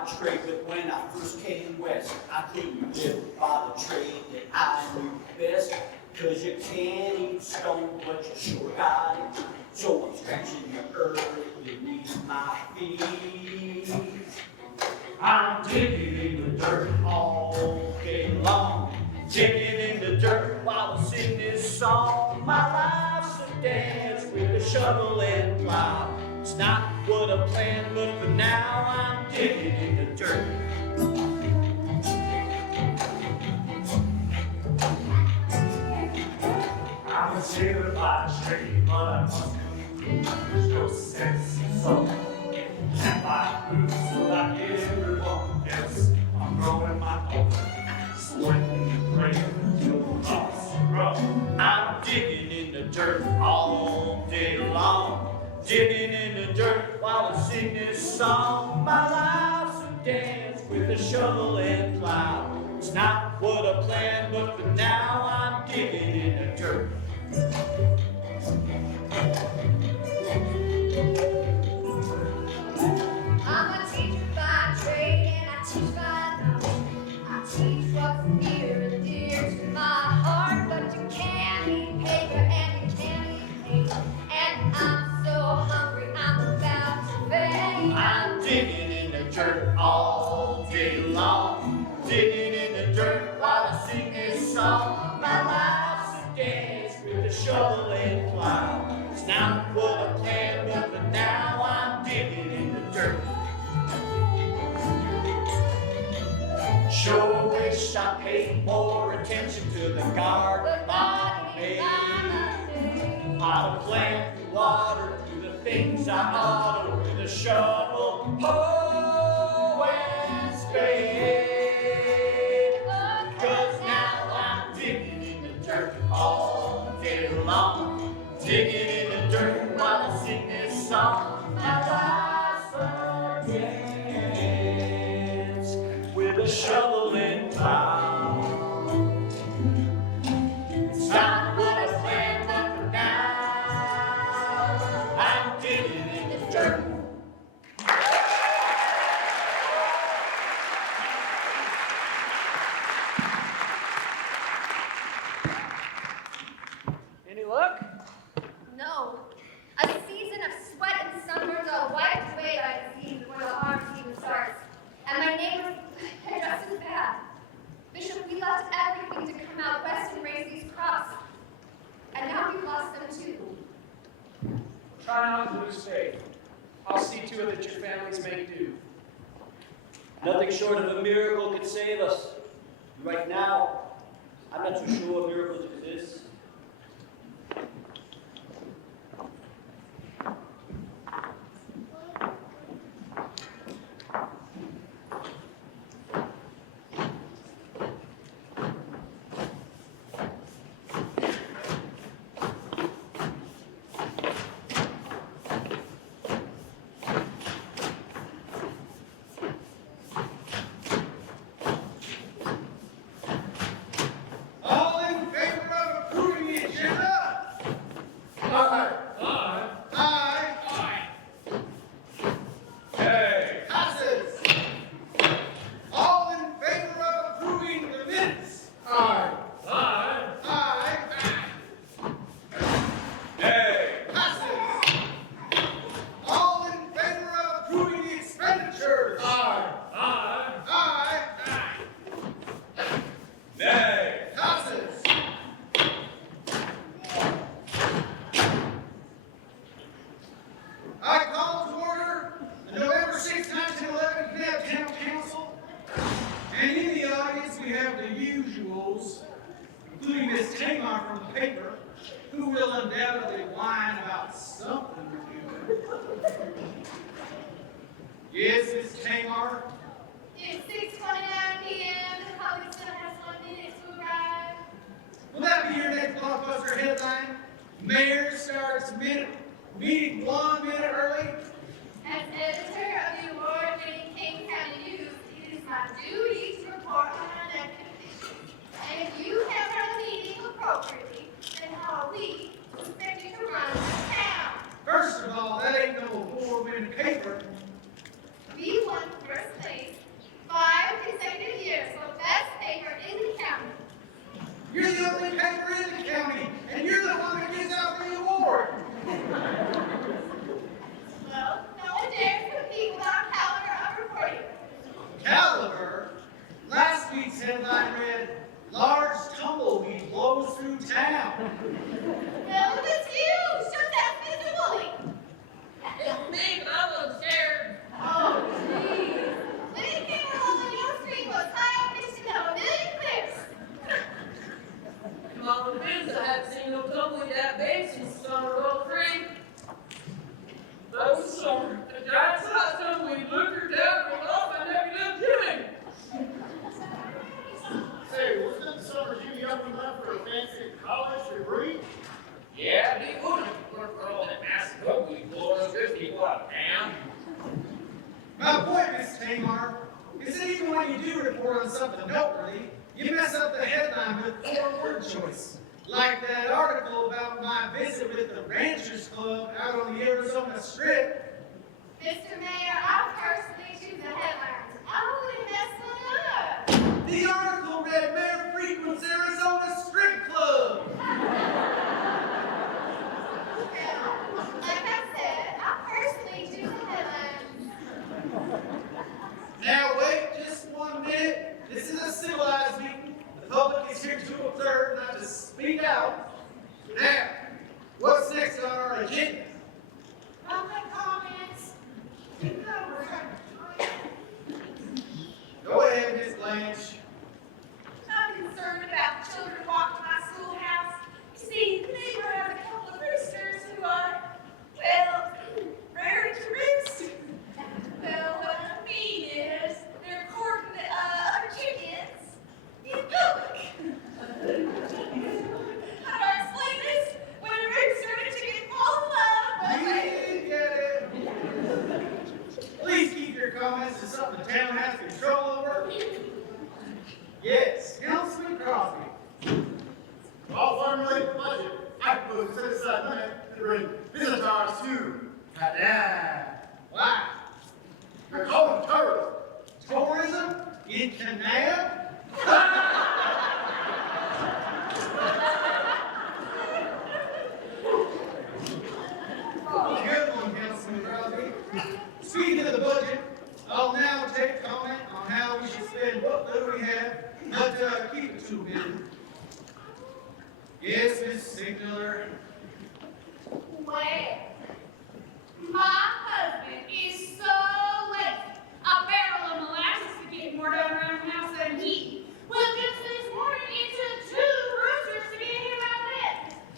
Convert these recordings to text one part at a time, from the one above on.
by trade, but when I first came west, I couldn't live by the trade that I knew best. Cause you can't eat stone, but you sure got it. So I'm scratching the earth beneath my feet. I'm digging in the dirt all day long, digging in the dirt while I sing this song. My life's a dance with a shovel and plow. It's not what I planned, but for now I'm digging in the dirt. I'm a sailor by trade, but I must conclude there's no sense in song. And my boots like everyone else. I'm growing my own, sweating and praying until the lost grow. I'm digging in the dirt all day long, digging in the dirt while I sing this song. My life's a dance with a shovel and plow. It's not what I planned, but for now I'm digging in the dirt. I'm a teacher by trade and I teach by knowledge. I teach what's near and dear to my heart, but you can't eat paper and you can't eat paper. And I'm so hungry, I'm about to faint. I'm digging in the dirt all day long, digging in the dirt while I sing this song. My life's a dance with a shovel and plow. It's not what I planned, but for now I'm digging in the dirt. Sure wish I paid more attention to the garden I made. How to plant the water, do the things I ought to with a shovel, hoe and spade. Cause now I'm digging in the dirt all day long, digging in the dirt while I sing this song. My life's a dance with a shovel and plow. It's not what I planned, but for now I'm digging in the dirt. Any luck? No. A season of sweat and sunburns are wiped away by disease before the harm season starts. And my neighbors are just as bad. Bishop, we left everything to come out west and raise these crops. And now we've lost them too. Try not to lose faith. I'll see to it that your families make do. Nothing short of a miracle could save us. Right now, I'm not too sure miracles exist. It's 6:29 p.m. The public still has 1 minute to arrive. Will that be your next blockbuster headline? Mayor starts meeting 1 minute early? As editor of the award-winning King County News, it is my duty to report on elected officials. And if you have run the meeting appropriately, then how are we expected to run this town? First of all, that ain't no 4-minute paper. We won first place headline read, "Large tumbleweed blows through town." No, it was you! Shut that Mr. Bully! It's me, but I'm a little scared. Oh, jeez. When it came along, your screen was high up pitched into a million clips. Mama Biz, I haven't seen no tumbleweed that big since summer of '03. That was summer. A giant size tumbleweed looked her down and off and never did Jimmy. Say, wasn't it the summer you young and left for a fancy college degree? Yeah, they would work for all that massive tumbleweed blowing those good people out of town. My point, Miss Tamar, is that even when you do report on something noteworthy, you mess up the headline with poor word choice. Like that article about my visit with the Ranchers Club out on the Arizona Strip. Mr. Mayor, I personally choose the headlines. I wouldn't mess one up. The article read Mayor frequents Arizona Strip Club. Like I said, I personally choose the headlines. Now wait just 1 minute. This is a civilized meeting. The public is here to observe, not to speak out. Now, what's next on our agenda? Public comments. Go ahead, Miss Blanche. I'm concerned about the children walking to my schoolhouse. You see, the neighbor has a couple of roosters who are, well, ready to roost. Well, what I mean is, they're courting other chickens in public. How do I explain this? When a rooster and a chicken fall in love, We get it. Please keep your comments to something the town has control over. Yes, Councilman Crosby. All formulated budget, I propose to set aside money to bring visitors to Kanab. Why? They're calling tourism. Tourism in Kanab? Good one, Councilman Crosby. Speaking of the budget, I'll now take comment on how we should spend what little we have, but keep it to a minute. Yes, Miss Signaler. well, my husband is so lazy. A barrel of molasses could get more done around the house than he. Well, just this morning, it took 2 roosters to get him out of bed.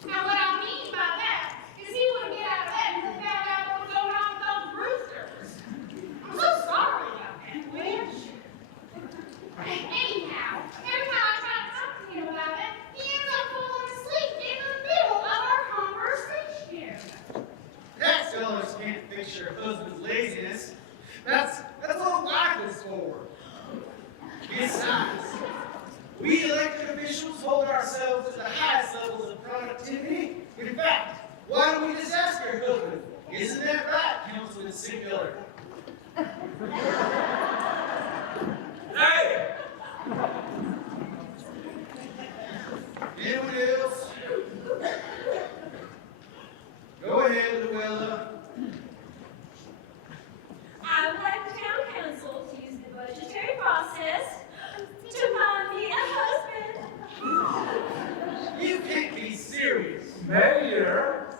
Now, what I mean by that is he wouldn't get out of bed until he found out what was going on with those roosters. I'm so sorry about that, Wish. Anyhow, every time I try to talk to him about it, he ends up falling asleep in the middle of our conversation. Tax dollars can't fix your husband's laziness. That's what life is for. Besides, we elected officials hold ourselves to the highest levels of productivity. In fact, why don't we just ask your husband? Isn't that right, Councilman Singular? Hey! Anyone else? Go ahead, Luella. I would like the town council to use the budgetary process to find me a husband. You can't be serious. Mayor,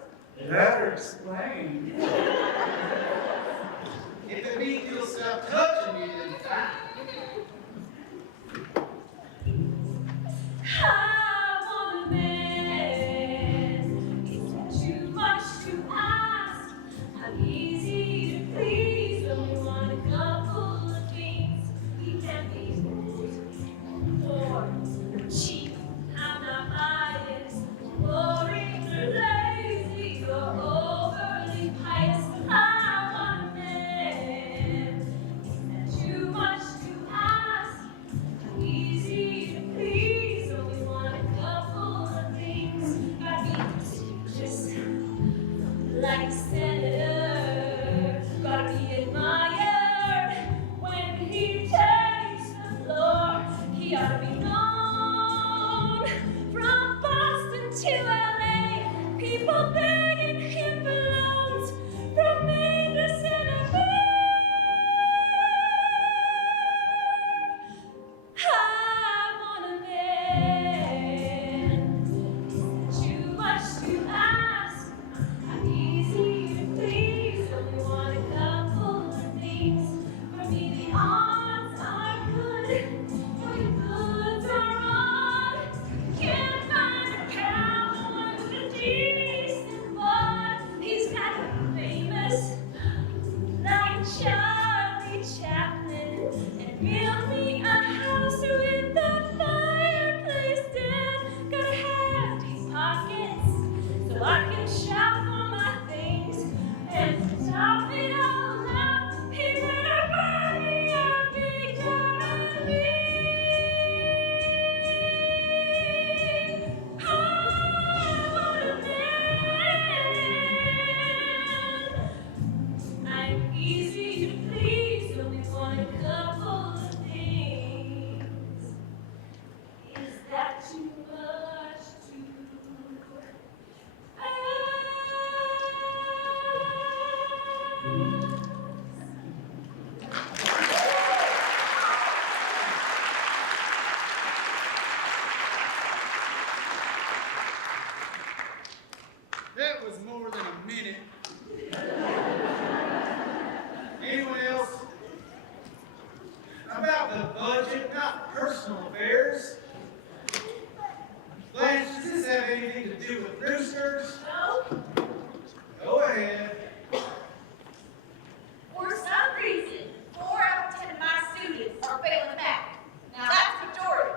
better explain. If it means you'll stop touching me, then fine. I want a man. Is that too much to ask? I'm easy to please. Only want a couple of things. He can be bold or cheap. I'm not biased, boring or lazy or overly pious. I want a man. Is that too much to ask? I'm easy to please. Only want a couple of things. Gotta be just like a senator. Gotta be admired when he takes the floor. He ought to be known from Boston to LA. People begging him for loans from Maine to Santa Fe. I not personal affairs. Blanche, does this have anything to do with roosters? No, Go ahead. for some reason, 4 out of 10 of my students are failing math. Now that's majority.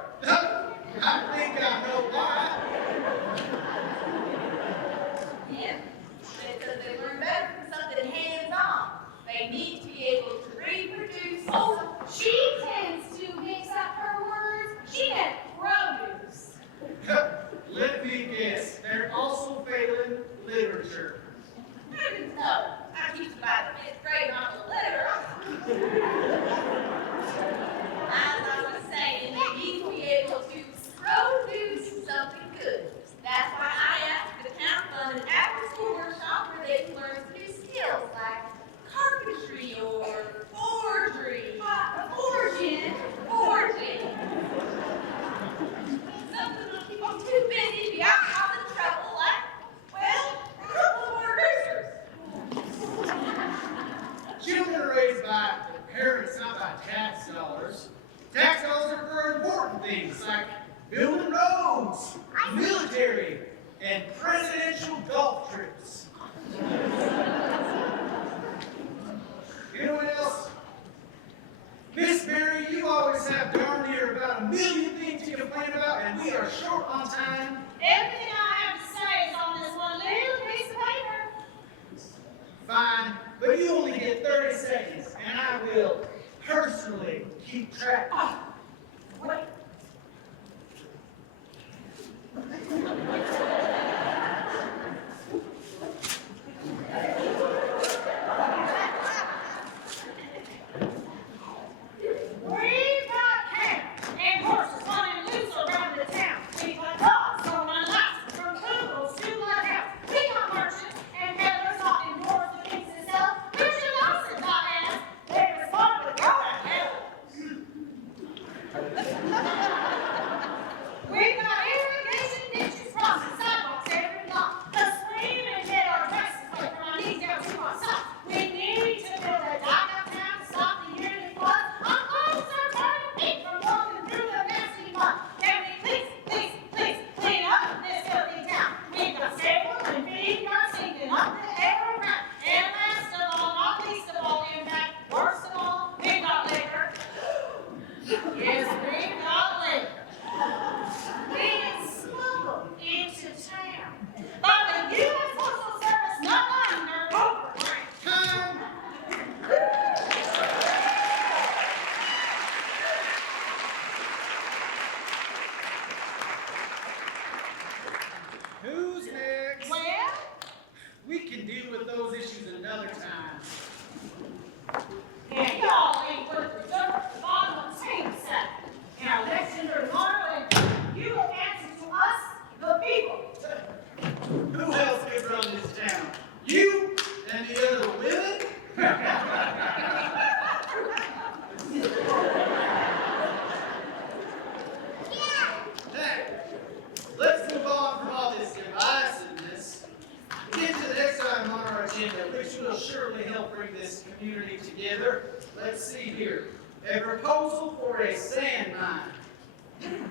I think I know why. Yeah, because they learn better from something hands-on. They need to be able to reproduce. Oh, she tends to mix up her words. She meant produce. Let me guess, they're also failing literature. No, I teach by the 5th grade on the litter. As I was saying, they need to be able to produce something good. That's why I asked the town fund an after-school workshop where they can learn some new skills like carpentry or forgery. Forging. Something that'll keep them too busy to be out causing trouble like, well, a couple more roosters. Children are raised by their parents, not by tax dollars. Tax dollars are for important things like building roads, military, and presidential golf trips. Anyone else? Miss Mary, you always have darn near about a million things to complain about, and we are short on time. Everything I have to say is on this one little piece of paper. Fine, but you only get 30 seconds, and I will personally keep track. Wait. We've got camps and horses running loose around the town. We've got dogs on my license from poodles to blood hounds. We got merchants and peddlers hawking doors to things to sell. Where's your license, I asked? They responded, go to hell. We've got irrigation ditches, crossing sidewalks every block. The swing and get our dresses wet from our knees down to our socks. We need to build a dock uptown to stop the yearly flood. Our clothes are turning pink from walking through the nasty mud. Can we please clean up this filthy town? We've got stable and feed our sinking up the air around. And last of all, not least of all, in fact, worst of all, we've got liquor. Yes, we've got liquor. Being smuggled into town by the U.S. Postal Service, not under overgrant. Time. Who's next? Well, We can deal with those issues another time. and y'all ain't worth the dirt at the bottom of the same sack. Now, elections are tomorrow, and you will answer to us, the people. Who else could run this town? You and the other women? Hey, let's move on from all this divisiveness. Get to the next item on our agenda, which will surely help bring this community together. Let's see here. A proposal for a sand mine.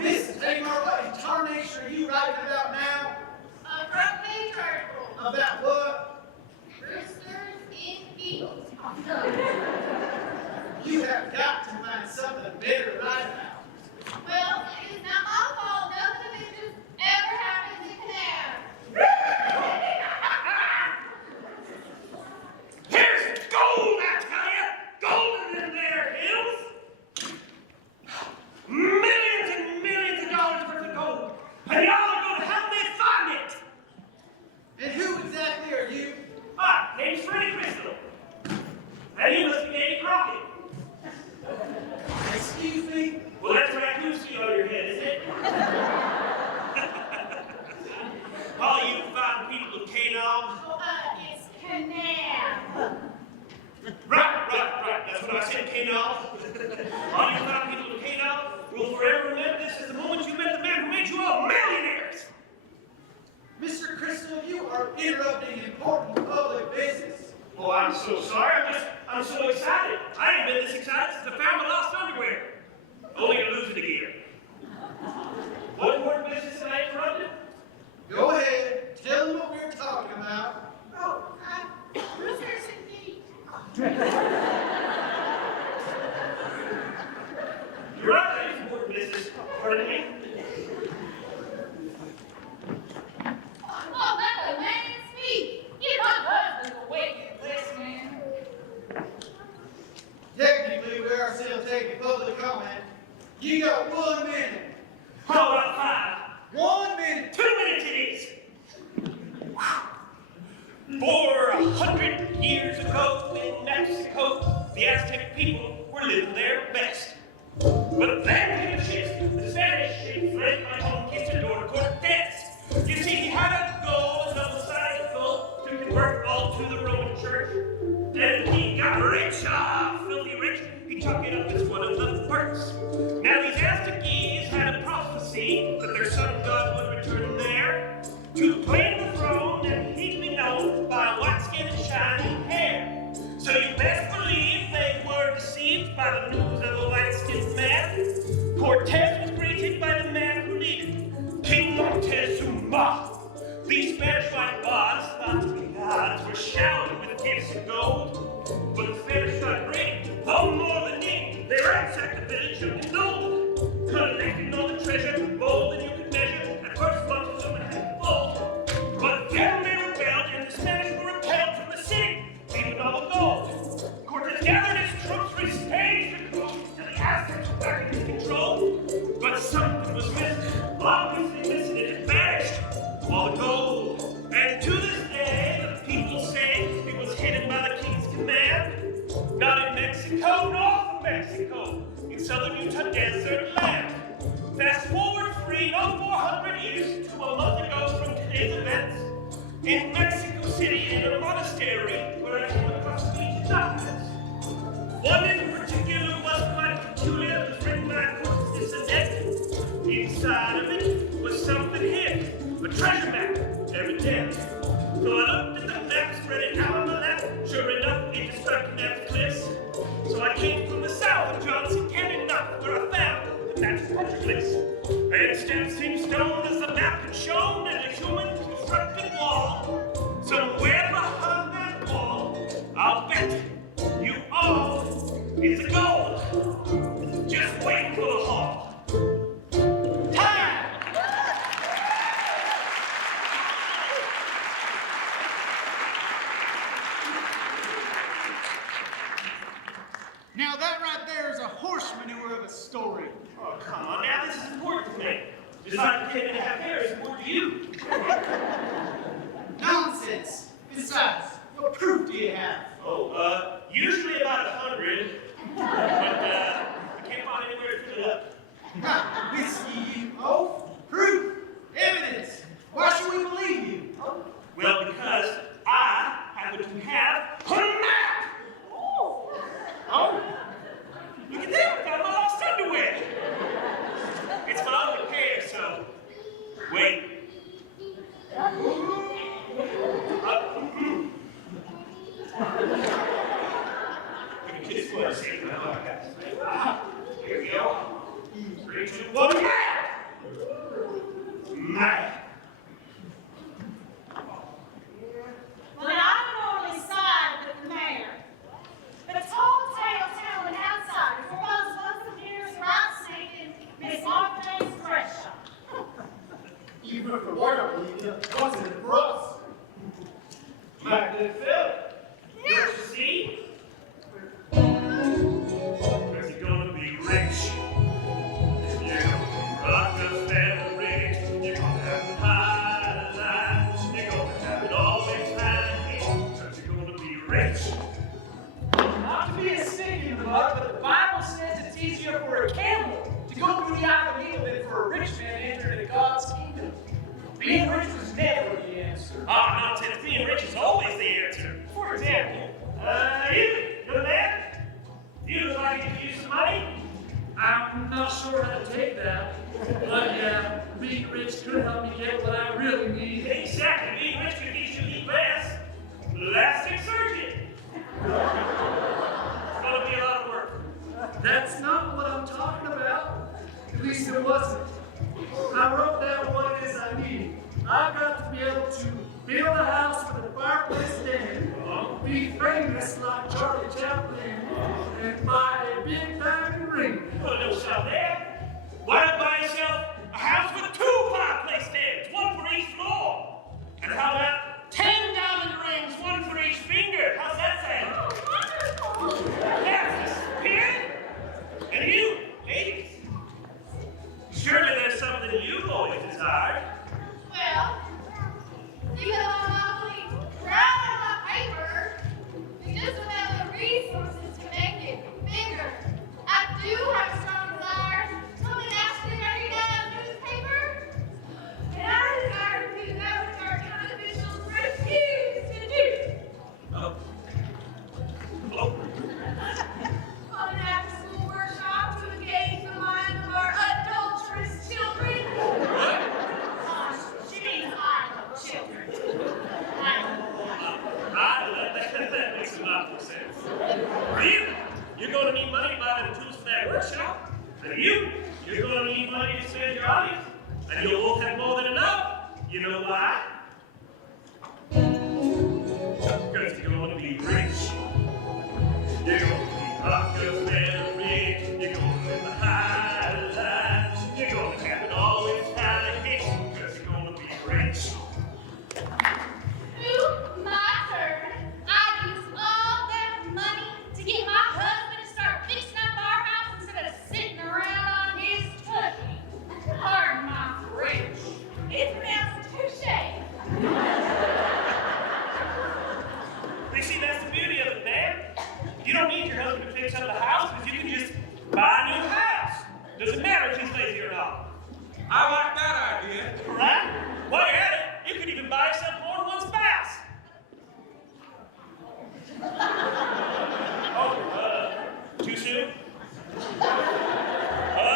Miss Tamar, what in tarnation are you writing about now? A front page article. About what? Roosters in fields. You have got to find something better to write about. Well, it is not my fault. Nothing of it just ever happens in Kanab. Here's gold, I tell you! Gold in there hills! Millions and millions of dollars worth of gold! And y'all are going to help me find it! And who exactly are you? Name's Freddie Crystal. And you must be Davy Crockett. Excuse me? Well, that's right, who's on your head, isn't it? All you fine people of Kanab. It's Kanab. Right. That's what I said, Kanab. All you fine people of Kanab will forever remember this as the moment you met the man who made you all millionaires. Mr. Crystal, you are interrupting important public business. Oh, I I'm so sorry. I'm so excited. I ain't been this excited since I found my lost underwear. Only to lose it again. What important business am I interrupted? Go ahead, tell them what we were talking about. Oh, Bruce and Pete. You're right, that is important business. Pardon me? Oh, let the man speak. Give my husband a wake this man. Technically, we are still taking public comment. You got 1 minute. How about 5? 1 minute. 2 minutes it is. For 100 years ago in Mexico, the Aztec people were living their best. But then came a shift. The Spanish fled my home Conquistador Cortez. You see, he had a goal, a double-sided goal, to convert all to the Roman Church. Then he got rich, filthy rich. He took it up as one of the perks. Now these Aztecs had a prophecy that their son God would return there to claim the throne, and he'd be known by white skin and shining hair. So you best believe they were deceived by the news of the white-skinned man. Cortez was greeted by the man who needed King Montezuma. These Spanish white gods, thought to be gods, were showered with gifts of gold. But the Spanish got greedy, oh more than need. They ransacked the village of gold, collecting all the treasure, more than you could measure. At first, Montezuma had the gold, but then they rebelled, and the Spanish were repelled from the city, leaving all the gold. Cortez gathered his troops, restaged the coast till the Aztecs were back in his control. But something was missing, obviously missing, it had vanished, all the gold. And to this day, the people say it was hidden by the king's command. Not in Mexico, north of Mexico, in southern Utah desert land. Fast forward 400 years to a month ago from today's events, in Mexico City, in a monastery where I came across these documents. One in particular was quite peculiar. It was written by Cortez and Ed. Inside of it was something hidden, a treasure map, evidently. So I looked at the map, spread it out on my lap. Sure enough, it just struck Kanab's cliffs. So I came from the south of Johnson County, not where I found the natural petroglyphs. And stencing stone as the map had shown, and a human constructed wall. Somewhere behind that wall, I'll bet you all is a gold. Just wait for the haul. Time! Now that right there is a horse manure of a story. Oh, come on now, this is important to me. Just like the kid and a half hair is important to you. Nonsense. Besides, what proof do you have? Oh, usually about 100. But, I can't find anywhere to fill it up. Ha, whiskey, you oaf. Proof, evidence. Why should we believe you? Well, because I happen to have a map! Oh! Look at that! I found my lost underwear! It's my only pair, so... Wait. Look at this one. See? Here we go. 3, 2, 1, map! Map! Well, I normally side with the mayor. The tall tale telling outside for those of us years right sneaking Miss Martha's fresh shop. Even if it were, it wasn't for us. My good Phil. Don't you see? Because you're gonna be rich. You're gonna rock the family. You're gonna have high life. You're gonna have it always handy. Because you're gonna be rich. Not to be a stick in the mud, but the Bible says it's easier for a camel to go through the eye of a needle than for a rich man to enter into God's kingdom. Being rich was never the answer. Ah, nonsense. Being rich is always the answer. For example, you man, you look like you could use some money. I'm not sure how to take that, but yeah, being rich could help me get what I really need. Exactly. Being rich could get you the best plastic surgeon. That's not what I'm talking about. At least it wasn't. I wrote down what it is I need. I've got to be able to build a house with a fireplace den, be famous like Charlie Chaplin, and buy a big diamond ring. Well, don't stop there. Why not buy yourself a house with 2 fireplace stands, 1 for each floor? And how about 10 diamond rings, 1 for each finger? How's that sound? Oh, wonderful! Yes, Pierre? And you, ladies? Surely there's something you've always desired. Well, you have an awfully proud of my paper. You just don't have the resources to make it bigger. I do have a strong desire. Something actually every day on newspaper. And I desire to do that which our county officials refuse to do. Oh. On an after-school workshop to engage the mind of our adulterous children. She means idle children. That makes a lot more sense. For you, you're going to need money to buy the tools for that workshop. And you're going to need money to spend your audience. And you'll both have more than enough. You know why? Because you're going to be rich. You're going to be Rockefeller rich. You're going to live the high life. You're going to have it all inside of it. Because you're going to be rich. My turn. I use all that money to get my husband to start fixing up our house instead of sitting around on his cookie. Pardon my French. It's pronounced touche. You see, that's the beauty of it, man. You don't need your husband to fix up the house because you can just buy a new house. Doesn't matter if he's lazy or not. I like that idea. Right? While you're at it, you can even buy yourself more than one spouse. Too soon?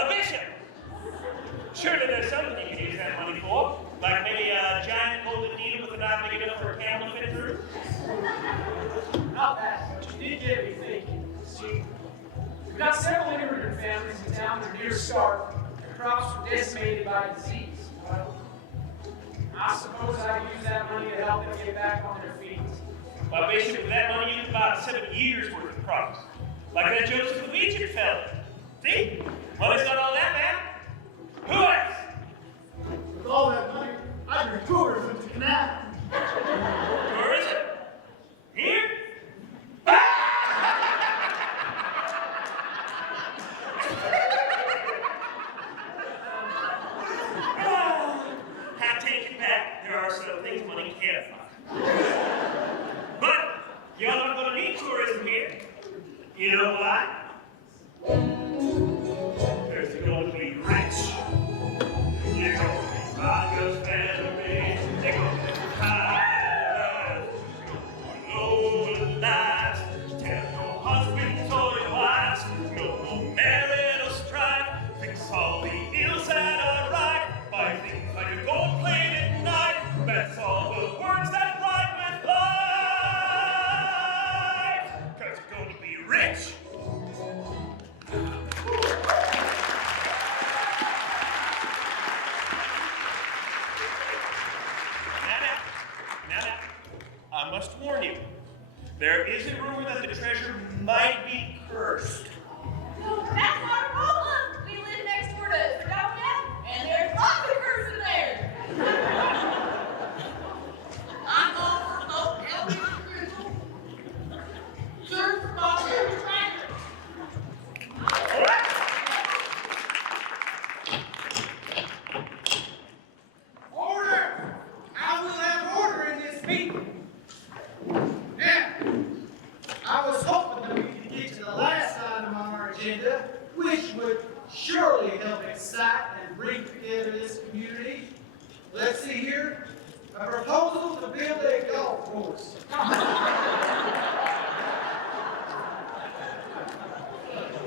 Bishop. Surely there's something you can use that money for. Like maybe a giant golden needle with a knife big enough for a camel to fit through. Not that, but you did get me thinking. See, we've got several immigrant families in town that are near starving. Their crops were decimated by disease. Well, I suppose I could use that money to help them get back on their feet. Well, Bishop, with that money, you can buy 7 years' worth of crops. Like that Joseph of Egypt fella. See? Money's not all that, man. Who else? With all that money, I'd bring tourism to Kanab. Tourism? Here? I take it back. There are some things money can't afford. But y'all aren't going to need tourism here. You know why? Because you're going to be rich. You're going to be Rockefeller. You're going to be high. Low lives. Tell your husbands or your wives. No marital strife. Fix all the ills that are right. Buy things like a gold-plated knife. That's all the words that rhyme with life. Because you're going to be rich. Now, I must warn you, there is a rumor that the treasure might be cursed. No, that's not a problem. We live next door to Freddie, and there's lots of curses there. I'm all for both Elvis and Crystal. Search for my favorite treasure. Order! I will have order in this meeting. Now, I was hoping that we could get to the last item on our agenda, which would surely help excite and bring together this community. Let's see here. A proposal to build a golf course.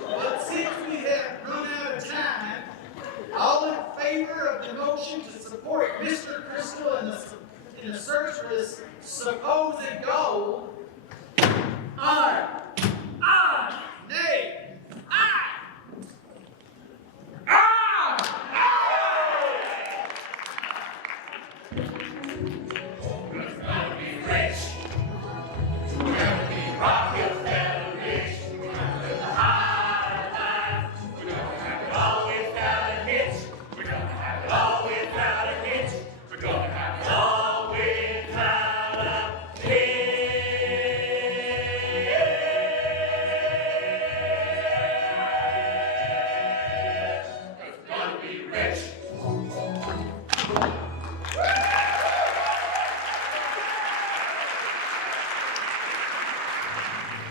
But since we have run out of time, all in favor of the motion to support Mr. Crystal in the search for this supposed gold? Aye. Aye. Nay. Aye.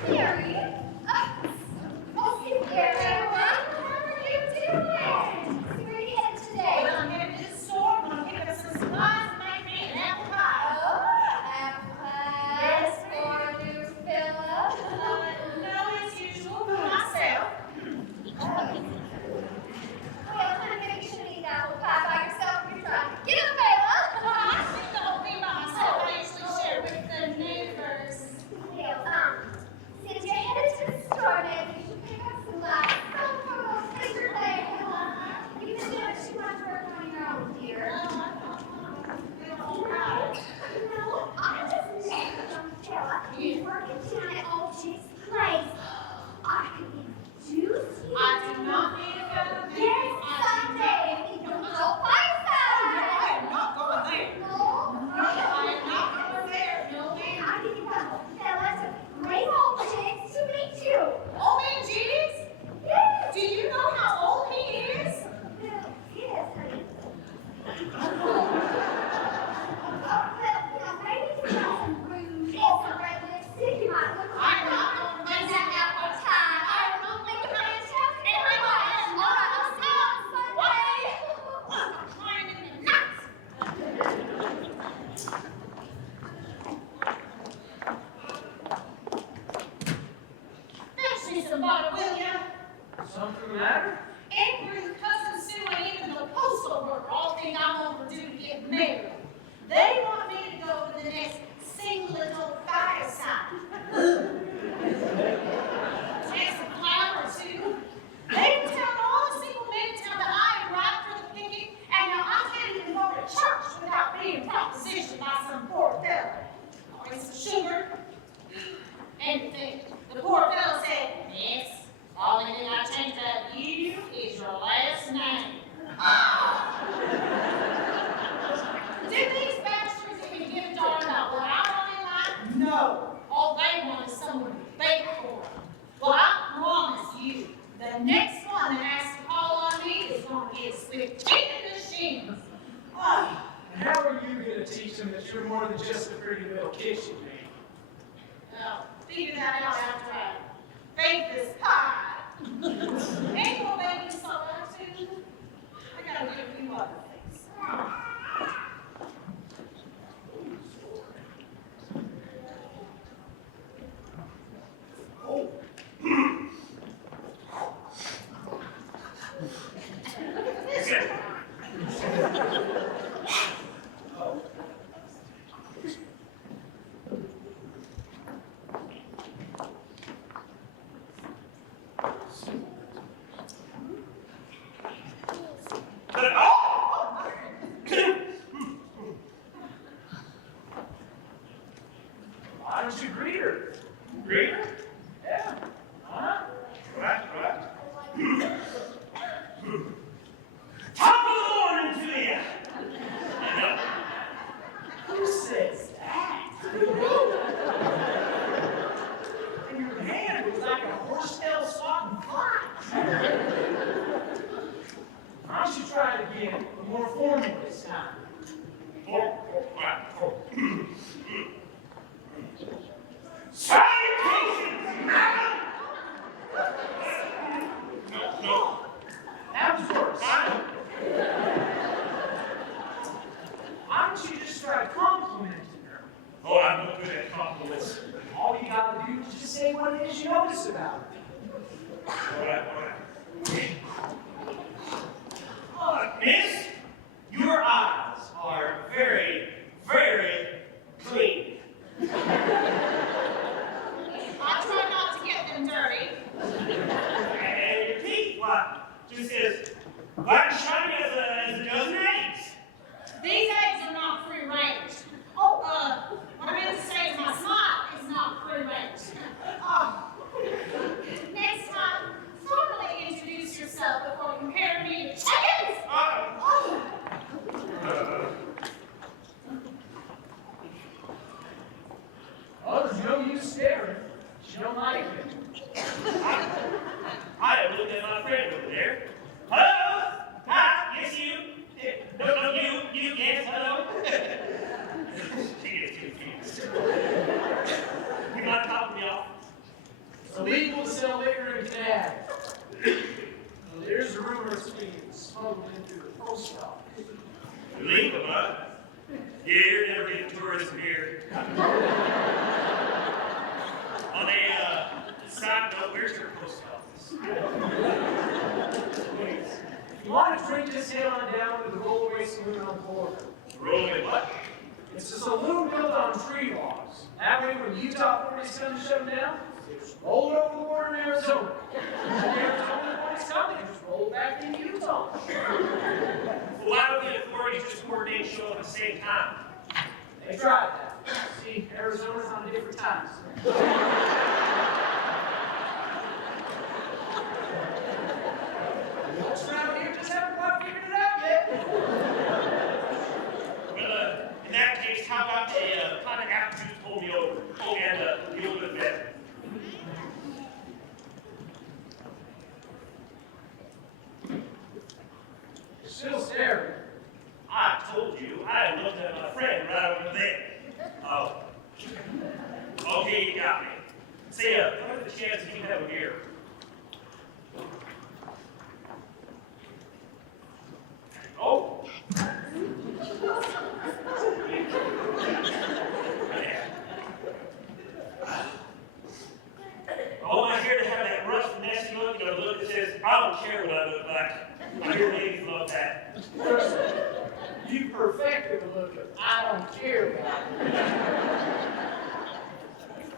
Mary. Oh, Mary, how are you doing? Where are you headed today? Well, I'm headed to the store. I'm going to pick up some supplies and make me an apple pie. Oh, apple pie. Yes, For new Philip. No, as usual, for myself. Well, honey, maybe you shouldn't eat apple pie by yourself if you're trying to get a Philip. I think I'll be by myself. I usually share with the neighbors. Well, since you're headed to the store, maybe you should pick up some some for those picture things. You've been doing too much work on your own, dear. All right. No, I just met Stella. He's working down at old Chick's place. I could introduce you. I do not need to go to the Yes, someday. You don't go fireside. I am not going there. No, I am not going there. No, ma'am. I think you have Stella's a great old Chick to meet you. Old man Jigs? Yes. Do you know how old he is? Yes, honey. Well, maybe you got some rouge or some red lipstick. You might look like I'm not going to and miss that that apple pie. I don't think the fantastic. All right, I'll see you on Sunday. Climbing in the nuts. Fetch me some water, will ya? Something the matter? Andrew, cousin Sue, and even the postal worker all think I'm overdue to get married. They want me to go to the next single fireside. Takes a flower or two. They can tell all the single men in town that I am right for the picking, and now I can't even go to church without being propositioned by some poor fella. Or some sugar. Anything. The poor fellow said, yes, only thing I changed about you is your last name. Did these bastards even give a darn about what I want in life? No. All they want is someone to bake for them. Well, I promise you, the next one that has to call on me is going to get swift chicken machines. Ah, and how are you going to teach them that you're more than just a pretty little kitchen maid? Well, figure that out after I bake this pie. Ain't gonna make me soda too. I gotta do a few other things. Why don't you greet her? Greet her? Yeah. Huh? Right. Top of the morning to you. Who says that? And your hand was like a horsetail swatting flies. Why don't you try it again, but more formal this time? Salutations, madam! No. That was worse. Why don't you just try complimenting her? Oh, I'm not good at compliments. All you gotta do is just say what it is you notice about her. All right. Miss, your eyes are very, very clean. I try not to get them dirty. And your teeth, why, just as black and shiny as a dozen eggs. These eggs are not free range. Oh, what I meant to say is my smile is not free range. Next time, formally introduce yourself before comparing me to chickens. Oh, there's no use staring. She don't like it. I have looked at my friend over there. Hello? Hi. It's illegal to sell liquor in Kanab. Well, there's a rumor it's being smuggled in through the post office. Illegal, huh? Yeah, you're never getting tourism here. On a side note, where's your post office? If you want to drink, just head on down to the rollaway saloon on the border. Rolling what? It's a saloon built on tree logs. That way, when Utah authorities come to shut them down, they just roll it over the border in Arizona. When the Arizona authorities come, they just roll it back into Utah. Well, why don't the authorities just coordinate show up at the same time? They tried that. See, Arizona's on a different time. Folks around here just haven't quite figured it out yet. Well, in that case, how about a pot of apple juice pull me over? Oh, and a little bit better. Still staring. I told you, I looked at my friend right over there. Oh. Okay, you got me. Say, what are the chances you have a beer? Oh. Oh, I'm here to have that rough, nasty look, and a look that says, I don't care what I look like. I hear ladies love that. You perfected the look of I don't care about it.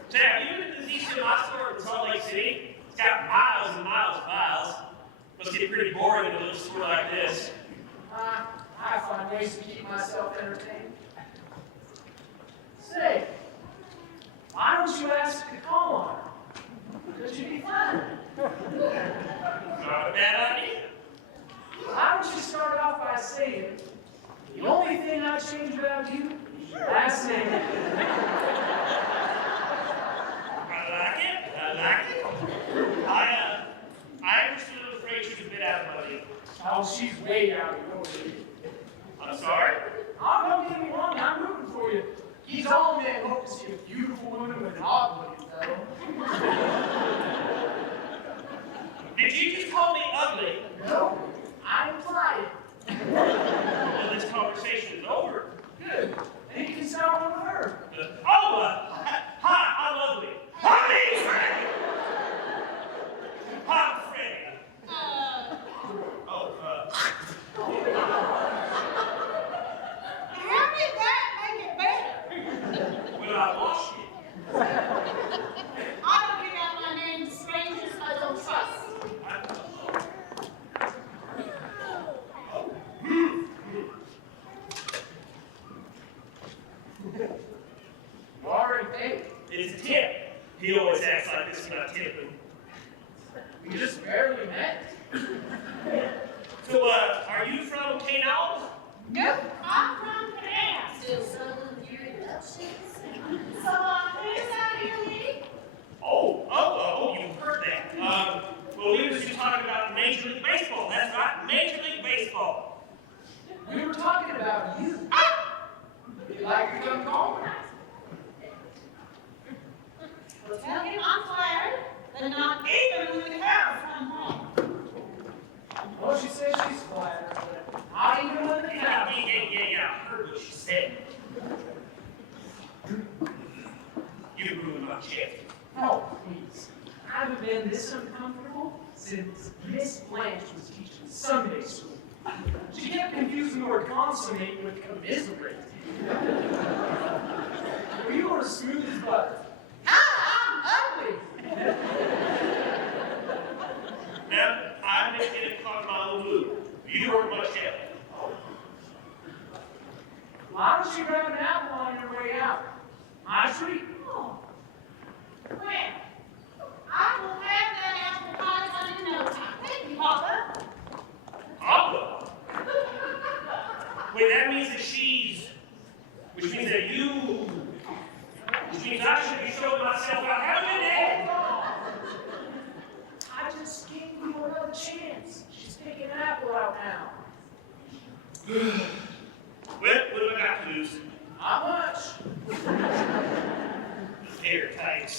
Say, have you been to the ZCMI store in Salt Lake City? It's got miles and miles of files. Must get pretty boring in a little store like this. I find ways to keep myself entertained. Say, why don't you ask to call on her? Because you'd be flattered. Not a bad idea. Why don't you start off by saying, the only thing I change about you is your last name. I like it. I understood the phrase she's a bit out of my league. Oh, she's way out of your league. I'm sorry? Oh, don't get me wrong, I'm rooting for you. He's all men hope to see a beautiful woman with an odd-looking fellow. Did you just call me ugly? No, I implied it. Well, this conversation is over. Good. And you can start with her. Hi, I'm ugly. I'm me, Freddy. I'm Freddy. How did that make it better? Well, I wash it. I don't give out my name to strangers I don't trust. You already paid. It is a tip. He always acts like this when I tip him. We just barely met. So, are you from Kanab? Nope, I'm from Kanab. Still struggling with your introductions. So, who's out here, Lee? Oh, you've heard that. Well, we were just talking about Major League Baseball. That's right, Major League Baseball. We were talking about you. Would you like to come home? Well, tell him I'm flattered, but not even when the cows come home. Well, she says she's flattered, but not even when the cows. Yeah, I heard what she said. You ruined my chest. Oh, please. I haven't been this uncomfortable since Miss Blanche was teaching Sunday school. She kept confusing the word consummate with commiserate. Well, you were smooth as butter. I'm ugly! Now, I'm just getting caught in my own loop. You weren't much help. Why don't you grab an apple on your way out? My treat. Oh. Well, I will have that apple pie done in no time. Thank you, Papa. Papa? Wait, that means that which means that which means I should be showing myself out. Have a good day. I just gave you another chance. She's picking an apple out now. Well, what do I got to lose? How much? Hair tights.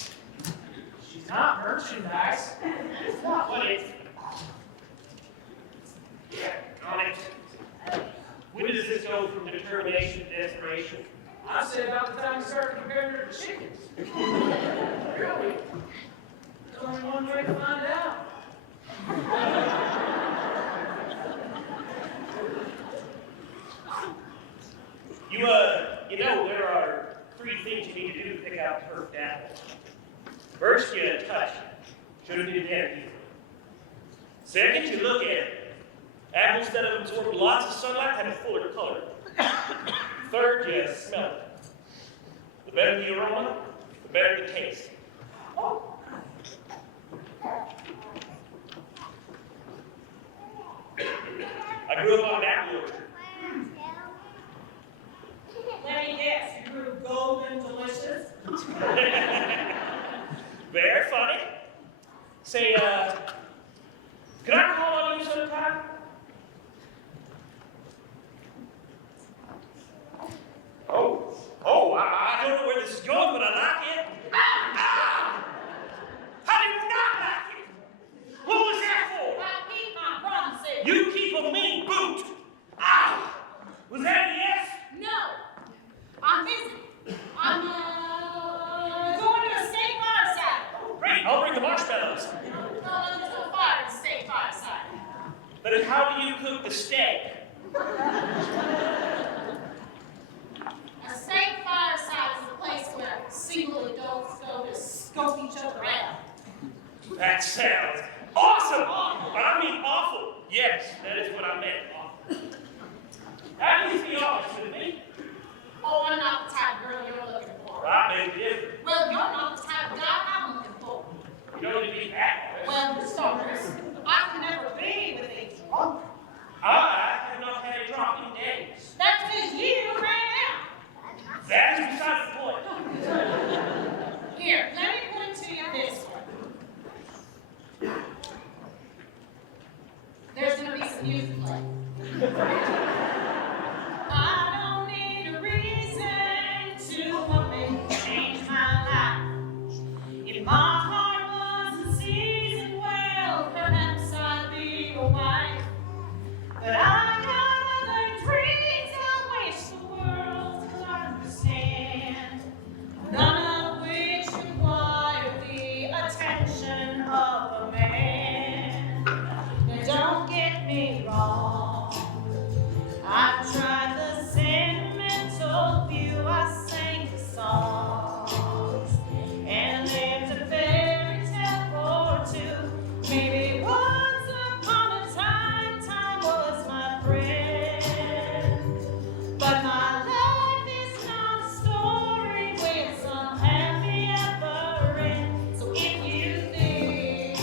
She's not merchandise. It's not what it's. Yeah, on it. When does this go from determination to desperation? I say about the time you start comparing her to chickens. Really? There's only one way to find out. You know, there are 3 things you need to do to pick out turfed apples. First, you touch it. Should have been dead. Second, you look at it. Apples that have absorbed lots of sunlight have a fuller color. Third, you smell it. The better the aroma, the better the taste. I grew up on an apple orchard. Let me guess, you grew golden delicious? Very funny. Say, could I call on you sometime? Oh, I don't know where this is going, but I like it. Ah! I do not like it. Who was that for? I keep my promises. You keep a mean boot. Ah! Was that a yes? No, I'm busy. I'm going to a state fireside. Great, I'll bring the marshmallows. No, there's no fire at the state fireside. But how do you cook the steak? A state fireside is a place where single adults go to scope each other out. That sounds awesome! I mean awful. Yes, that is what I meant. How do you be honest with me? Oh, I'm not the type of girl you're looking for. I beg to differ. Well, you're not the type of guy I'm looking for. You don't need to be that. Well, for starters, I can never be with a drunk. I have not had a drop in days. That's because you ran out. That is beside the point. Here, let me put it to you this way. There's going to be some music playing. I don't need a reason to come and change my life. If my heart wasn't seasoned well, perhaps I'd be a wife. But I got other dreams I wish the world could understand, none of which require the attention of a man. Now don't get me wrong, I've tried the sentimental view, I sang the songs, and lived a fairy tale or two. Maybe once upon a time, time was my friend. But my life is not a story with some happy ever end. So if you think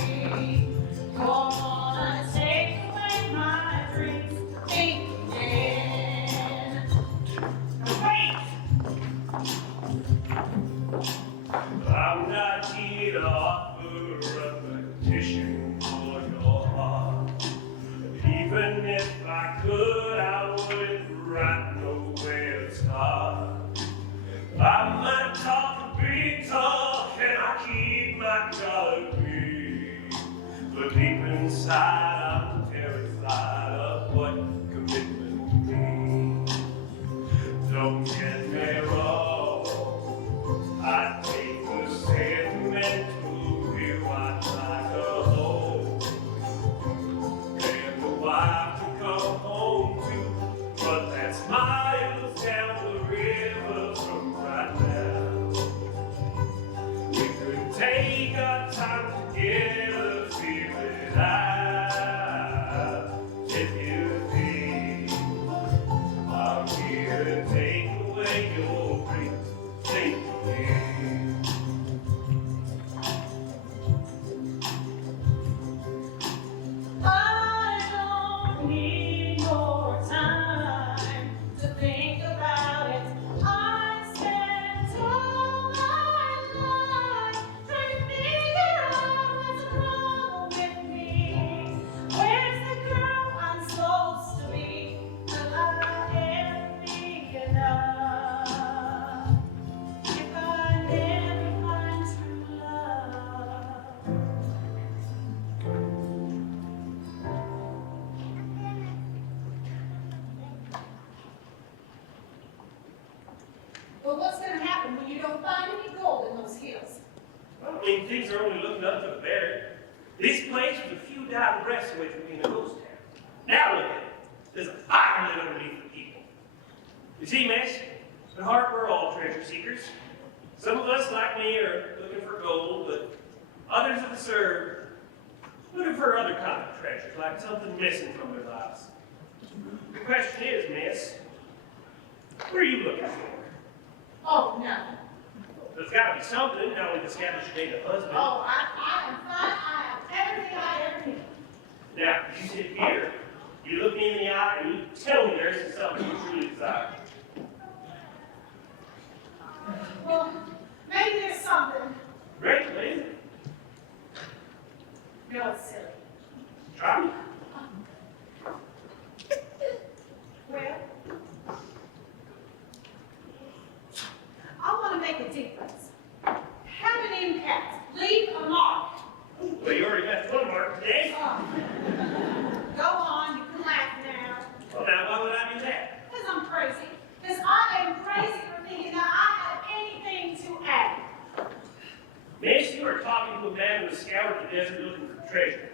you're gonna take away my dreams, think again. Wait! I'm not here to offer a petition for your heart. Even if I could, I wouldn't right know where to start. I might talk a big talk and I keep my dollar green. But deep inside, I'm terrified of what commitment means. Don't get me wrong, I take the sentimental view, I'd like a home and a wife to come home to, but that's miles down the river from right now. We could take our time together, feel it out. If you think I'm here to take away your dreams, think again. I don't need more time to think about it. I spent all my life trying to figure out what's mean, things are only looking up to the better. This place was a few dive breaths away from being a ghost town. Now look at it. There's a fire lit underneath the people. You see, miss, at heart we're all treasure seekers. Some of us, like me, are looking for gold, but others of us are looking for other kind of treasures, like something missing from their lives. The question is, miss, what are you looking for? Oh, no. There's got to be something. Now we've established you ain't a husband. Oh, I am fine. I have everything I ever need. Now, you sit here, you look me in the eye, and you tell me there's something you truly desire. Well, maybe there's something. Great, what is it? No, it's silly. Try me. Well, I want to make a difference. Have an impact. Leave a mark. Well, you already left one mark today. Go on, you can laugh now. Well, now, why would I do that? Because I'm crazy. Because I am crazy for thinking that I have anything to add. Miss, you are talking to a man who has scoured the desert looking for treasure.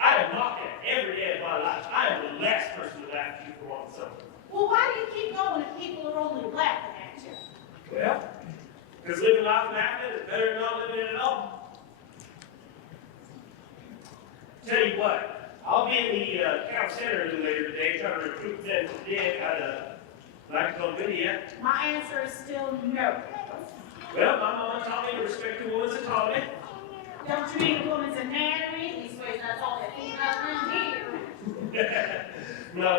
I have mocked at every day of my life. I am the last person to laugh at you for wanting something. Well, why do you keep going if people are only laughing at you? Well, because living life in Africa is better than not living it at all. Tell you what, I'll be in the town center a little later today trying to recruit men to dig. I'd like to come with you. My answer is still no. Well, my mama taught me to respect a woman's autonomy. Don't you mean a woman's anatomy? These ways, that's all they think about around here. No.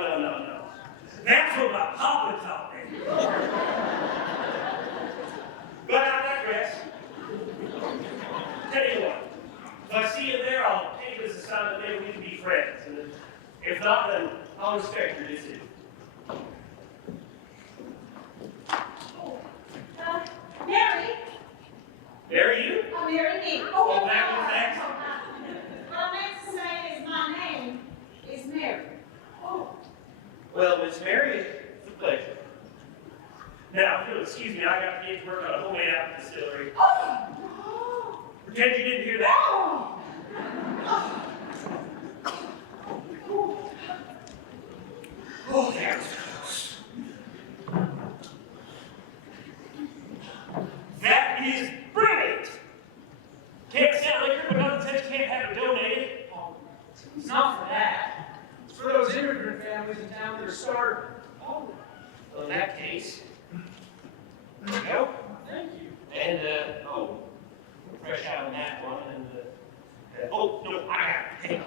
That's what my papa taught me. But I digress. Tell you what, if I see you there, I'll take it as a sign that maybe we can be friends. And if not, then I'll respect your decision. Mary. Marry you? Marry me. Oh, that was that. What I meant to say is my name is Mary. Oh. Well, Miss Mary, it's a pleasure. Now, if you'll excuse me, I got to get to work on a homemade apple distillery. Oh. Pretend you didn't hear that. Oh, that was close. That is brilliant. Can't sell liquor, but nothing says you can't have it donated. It's not for that. It's for those immigrant families in town that are starving. Oh, well, in that case, there you go. Thank you. And, fresh out on that one, and, oh, no, I got it. Hang on.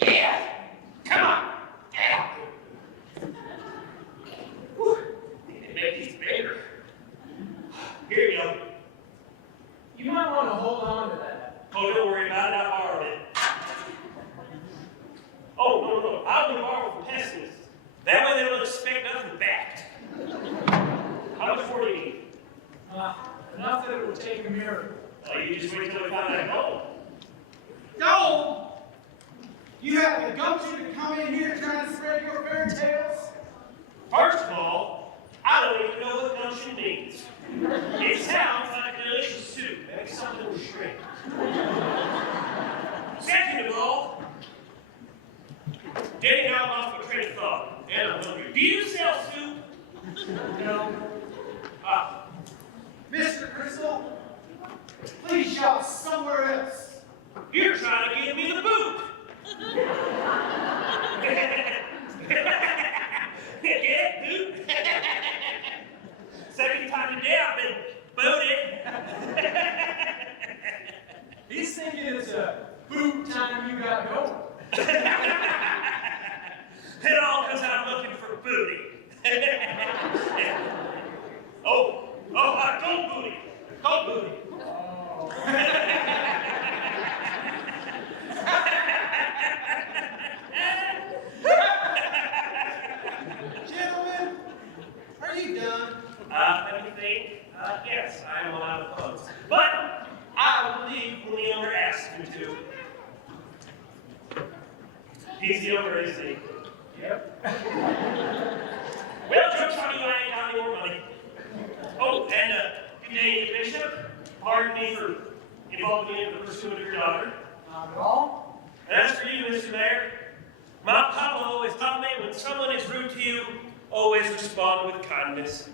Yeah! Come on! Yeah! Whew. Need to make these bigger. Here you go. You might want to hold on to that. Oh, don't worry about it, I borrowed it. Oh, no, I'm going to borrow from pessimists. That way they don't expect nothing back. How much more do you need? Enough that it will take a miracle. Oh, you just wait till we find that gold. Gold! You have the gumption to come in here trying to spread your fairy tales? First of all, I don't even know what gumption means. It sounds like a delicious soup. Maybe something with shrimp. Second of all, getting out off a train of thought. And I'm hungry. Do you sell soup? No. Mr. Crystal, please shop somewhere else. You're trying to give me the boot. Get boot? Second time today I've been booted. He's thinking it's a boot time you got going. It all because I'm looking for booty. Gold booty. Gold booty. Gentlemen, are you done? Let me think. Yes, I am allowed to close. But I will leave when the owner asks me to. He's the owner, isn't he? Yep. Well, joke's on you, I ain't got any more money. Oh, and good day, Bishop. pardon me for involving you in the pursuit of your daughter. Not at all. And as for you, Mr. Mayor, my papa always taught me when someone is rude to you, always respond with kindness.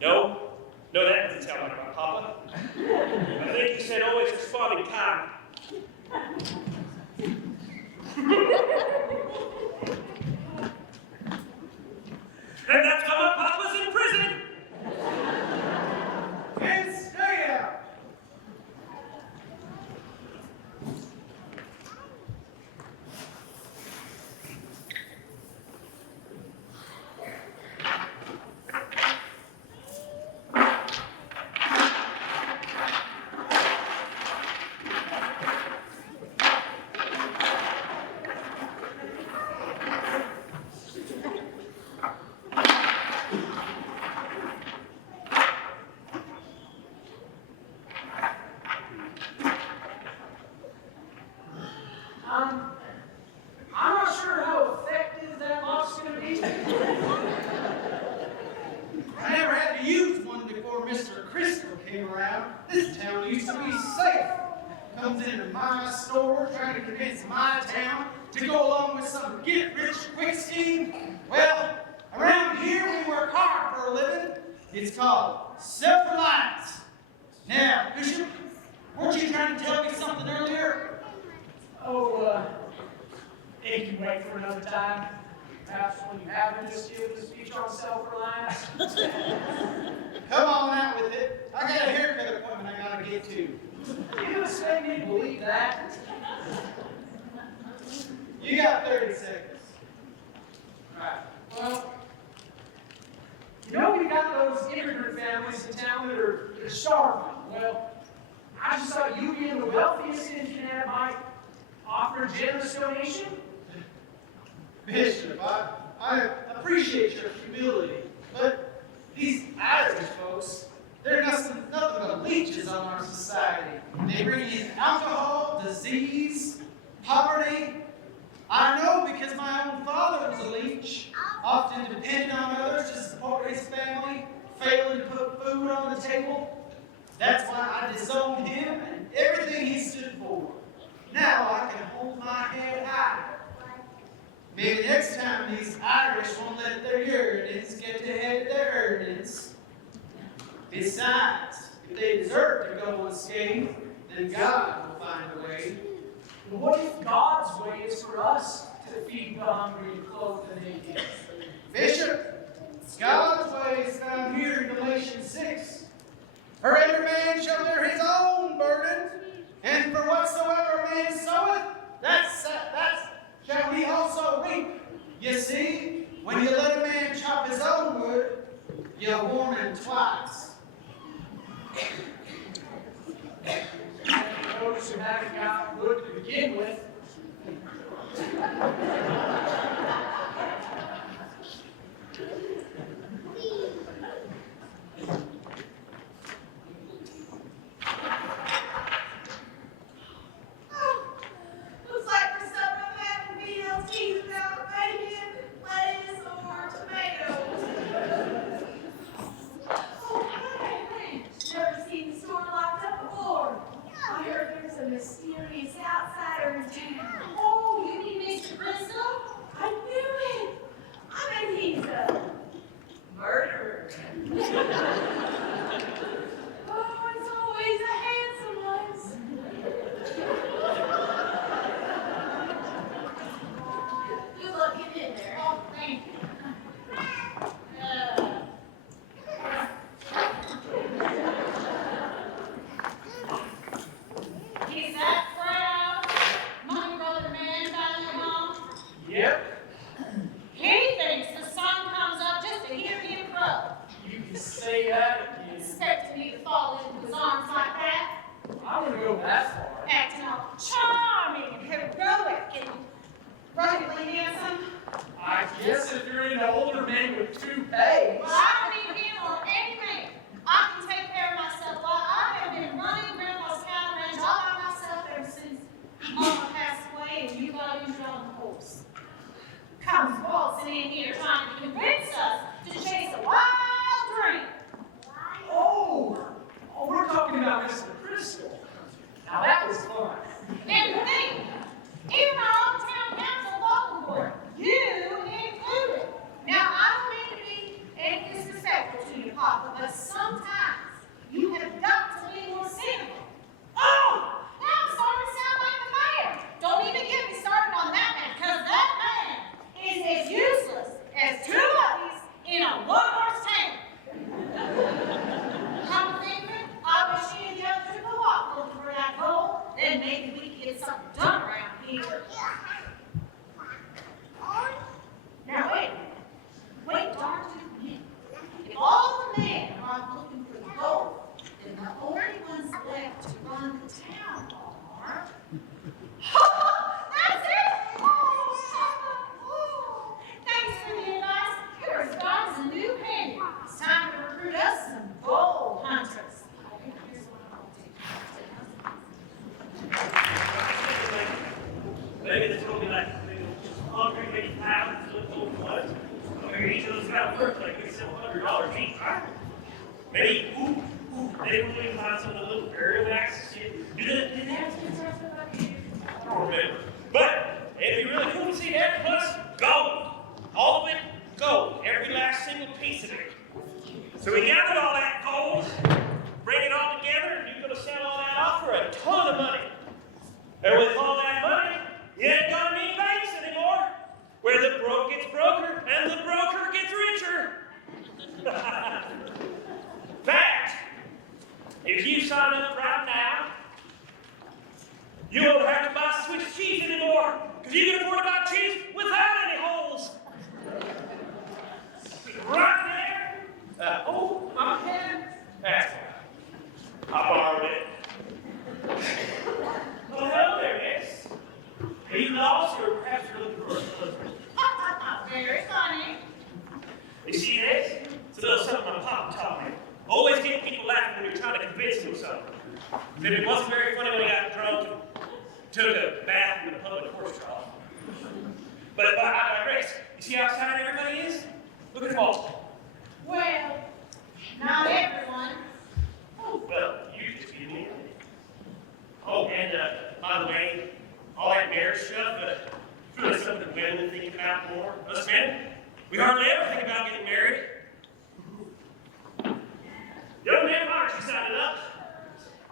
No, that doesn't sound like my papa. I think he said always respond in kind. And that's why my papa's in prison. And stay out. I'm not sure how effective that lock's gonna be. I never had to use one before Mr. Crystal came around. This town used to be safe. Comes into my store trying to convince my town to go along with some get-rich-quick scheme. Well, around here we work hard for a living. It's called self-reliance. Now, Bishop, weren't you trying to tell me something earlier? Oh, it can wait for another time. Perhaps when you haven't just given a speech on self-reliance. Come on out with it. I got a haircut appointment I gotta get to. You expect me to believe that? You got 30 seconds. Right. Well, you know we got those immigrant families in town that are starving. Well, I just thought you being the wealthiest in Kanab might offer a generous donation. Bishop, I appreciate your humility, but these Irish folks, they're nothing but leeches on our society. They bring in alcohol, disease, poverty. I know because my own father was a leech, often depending on others to support his family, failing to put food on the table. That's why I disowned him and everything he stood for. Now I can hold my head high. Maybe next time these Irish won't let their yearnings get ahead of their earnings. Besides, if they deserve to go unscathed, then God will find a way. But what if God's way is for us to feed the hungry and clothe the naked? Bishop, God's way is found here in Galatians 6. For every man shall bear his own burden, and for whatsoever a man soweth, that shall he also reap. You see, when you let a man chop his own wood, you warn him twice. Those who haven't got wood to begin with. Looks like for supper I'm having BLTs without bacon, lettuce, or tomatoes. Oh, hey, never seen the store locked up before. I heard there's a mysterious outsider in town. Oh, you mean Mr. Crystal? I knew it. I bet he's a murderer. Oh, it's always the handsome ones. Good luck getting in there. Oh, thank you. Is that Fred? My brother man finally home? Yep. He thinks the sun comes up just to hear him crow. You can say that again. Expecting me to fall into his arms like that? I wouldn't go that far. Acting all charming and heroic and ruggedly handsome. I guess if you're into older men with toupees. Well, I don't need him or any man. I can take care of myself while I have been running Grandpa's cattle ranch all by myself ever since Mama passed away and you got injured on the horse. Comes waltzing in here trying to convince us to chase a wild dream. Oh, we're talking was fun. And think, even our own town council voting board, you included. Now, I don't mean to be any disrespectful to you, Papa, but sometimes you have got to be more cynical. Oh, now I'm starting to sound like the mayor. Don't even get me started on that man, because that man is as useless as two buggies in a one-horse tank. Come to think of it, I wish he and the others would go off looking for that gold. Then maybe we could get something done around here. Now wait a minute. Wait darn just a minute. If all the men are looking for the gold, then the only ones left to run the town are... That's it! Oh, thanks for the advice. You're as fine as a new penny. It's time to recruit us some gold hunters. Here's what I'm going to do. Maybe this will be like hungry, maybe pounds of gold ones. Maybe each of those got worth like maybe several $100 each, right? Maybe, maybe we can find some of the little burial axes. Did they have some? I don't remember. But it'd be really cool to see that, plus gold. All of it, gold. Every last single piece of it. So we gathered all that gold, bring it all together, and you're going to sell all that off for a ton of money. And with all that money, you ain't gonna need banks anymore, where the broke gets broker and the broker gets richer. Fact, if you sign up right now, you won't have to buy Swiss cheese anymore, because you can afford to buy cheese without any holes. Right there. Oh, my pen. That's fine. I borrowed it. Well, hello there, miss. Are you lost, or perhaps you're looking for a husband? Very funny. You see this? It's a little something my papa taught me. Always get people laughing when you're trying to convince them of something. Then it wasn't very funny when he got drunk and took a bath in the public horse trough. But I digress. You see how excited everybody is? Look at them all. Well, not everyone. Oh, well, you just give me a minute. Oh, and by the way, all that marriage stuff, it's really something women think about more. Us men, we hardly ever think about getting married. Young man, why aren't you signing up?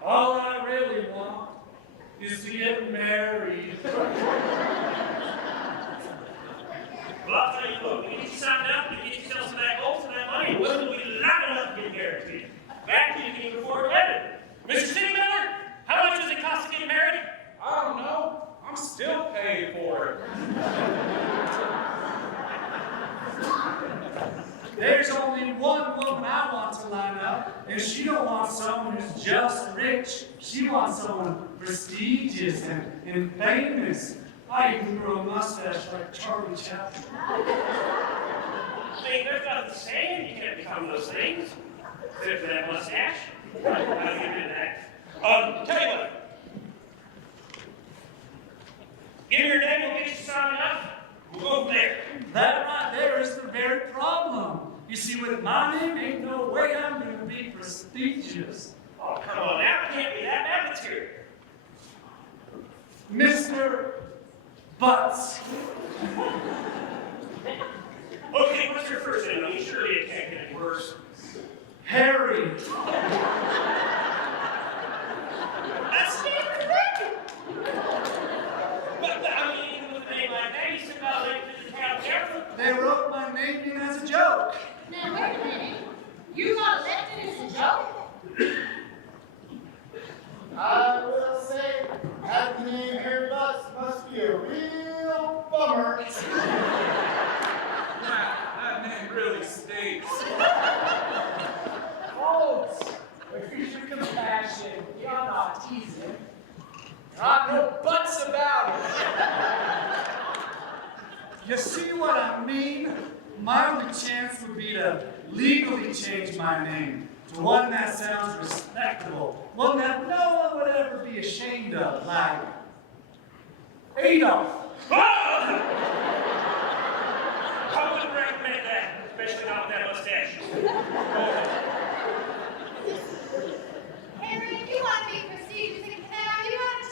All I really want is to get married. Well, I'll tell you what, we get you signed up, we get yourself some of that gold, some of that money, and women will be lining up to get married to you. Back you can even afford heaven. Mr. City Miller, how much does it cost to get married? I don't know. I'm still paying for it. There's only one woman I want to line up, and she don't want someone who's just rich. She wants someone prestigious and famous. I even grew a mustache like Charlie Chaplin. See, there's nothing saying you can't become those things. Except for that mustache. How do you do that? Tell you what. Give me your name, we'll get you signed up. We'll go from there. That right there is the very problem. You see, with my name, ain't no way I'm going to be prestigious. Oh, come on now, it can't be that bad material. Mr. Butts. Okay, what's your first name? I mean, surely it can't get any worse. Harry. That's stupid. But, I mean, even with a name like that, you still got to make the town careful. They wrote my name in as a joke. Now, wait a minute. You got elected as a joke? I will say, having the name Harry Butts must be a real bummer. That name really stinks. Folks, use your compassion. You're not teasing. Not no buts about it. You see what I mean? My only chance would be to legally change my name to one that sounds respectable, one that no one would ever be ashamed of, like Adolf. I wouldn't recommend that, especially not with that mustache. Henry, if you want to be prestigious in Kanab, you have to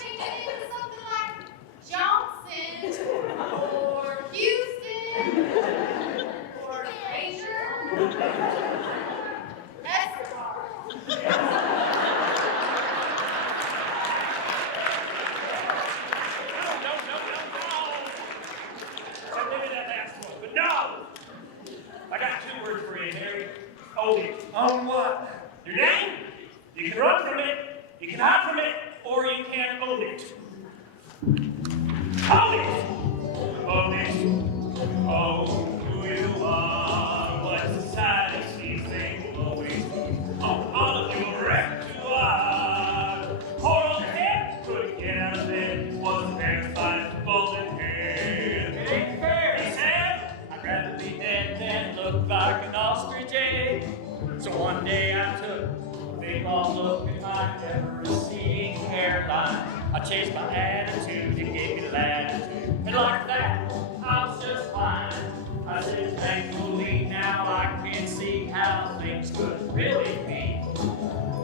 I changed my attitude, it gave me latitude. And like that, I was just fine. I said, thankfully now I can see how things could really be.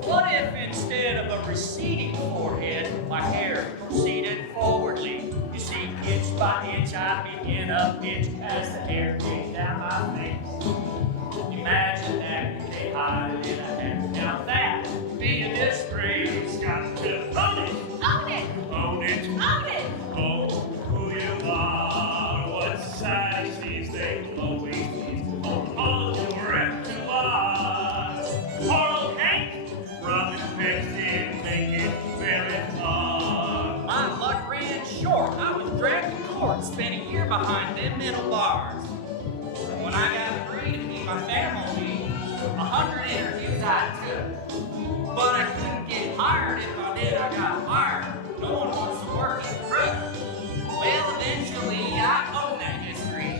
What if instead of a receding forehead, my hair proceeded forwardly? You see, inch by inch, I begin a pitch as the hair came down my face. Imagine that you can't hide it in a hat. Now that would be a disgrace. Got to own it. Own it! Own it. Own it! Own who you are. What society sees, they will always please. Own all your repertoire. Coral Hank, Robin Peck didn't make it very far. My luck ran short. I was dragged to court, spent a year behind them middle bars. And when I got free to meet my family, 100 interviews I took. But I couldn't get hired. If I did, I got fired. No one wants to work as a crook. Well, eventually, I own that history.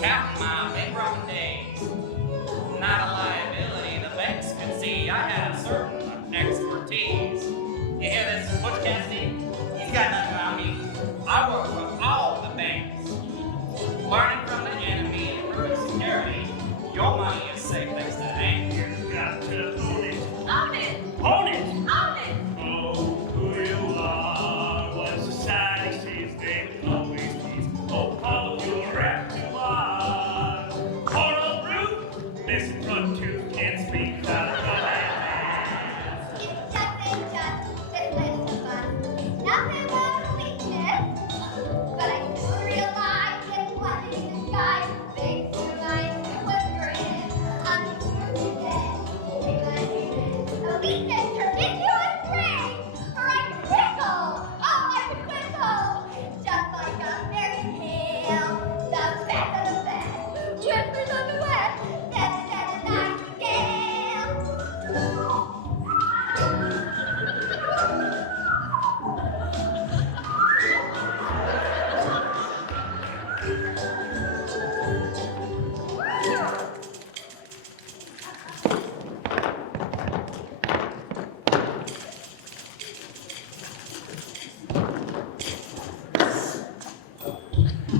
Counting my bedrock days. Not a liability the banks can see. I have certain expertise. You hear this Butch Cassidy? He's got nothing on me. I work with all the banks. Learning from the enemy and improving security. Your money is safe thanks to the bank. You got to own it. Own it! Own it. Own it! Own who you are. What society sees, they will always please. Own all of your repertoire. Coral root, missing front tooth, can't speak without a romance. It's just, this list of fun. Nothing but a weakness. But I do realize it's what is in the sky. Makes your mind whispering. I'm sure the weakness turned into a strength. For I can wiggle. Oh, I can wiggle. Just like a fairy tale. The best of the best. Whispers of the west. Better than a nightingale.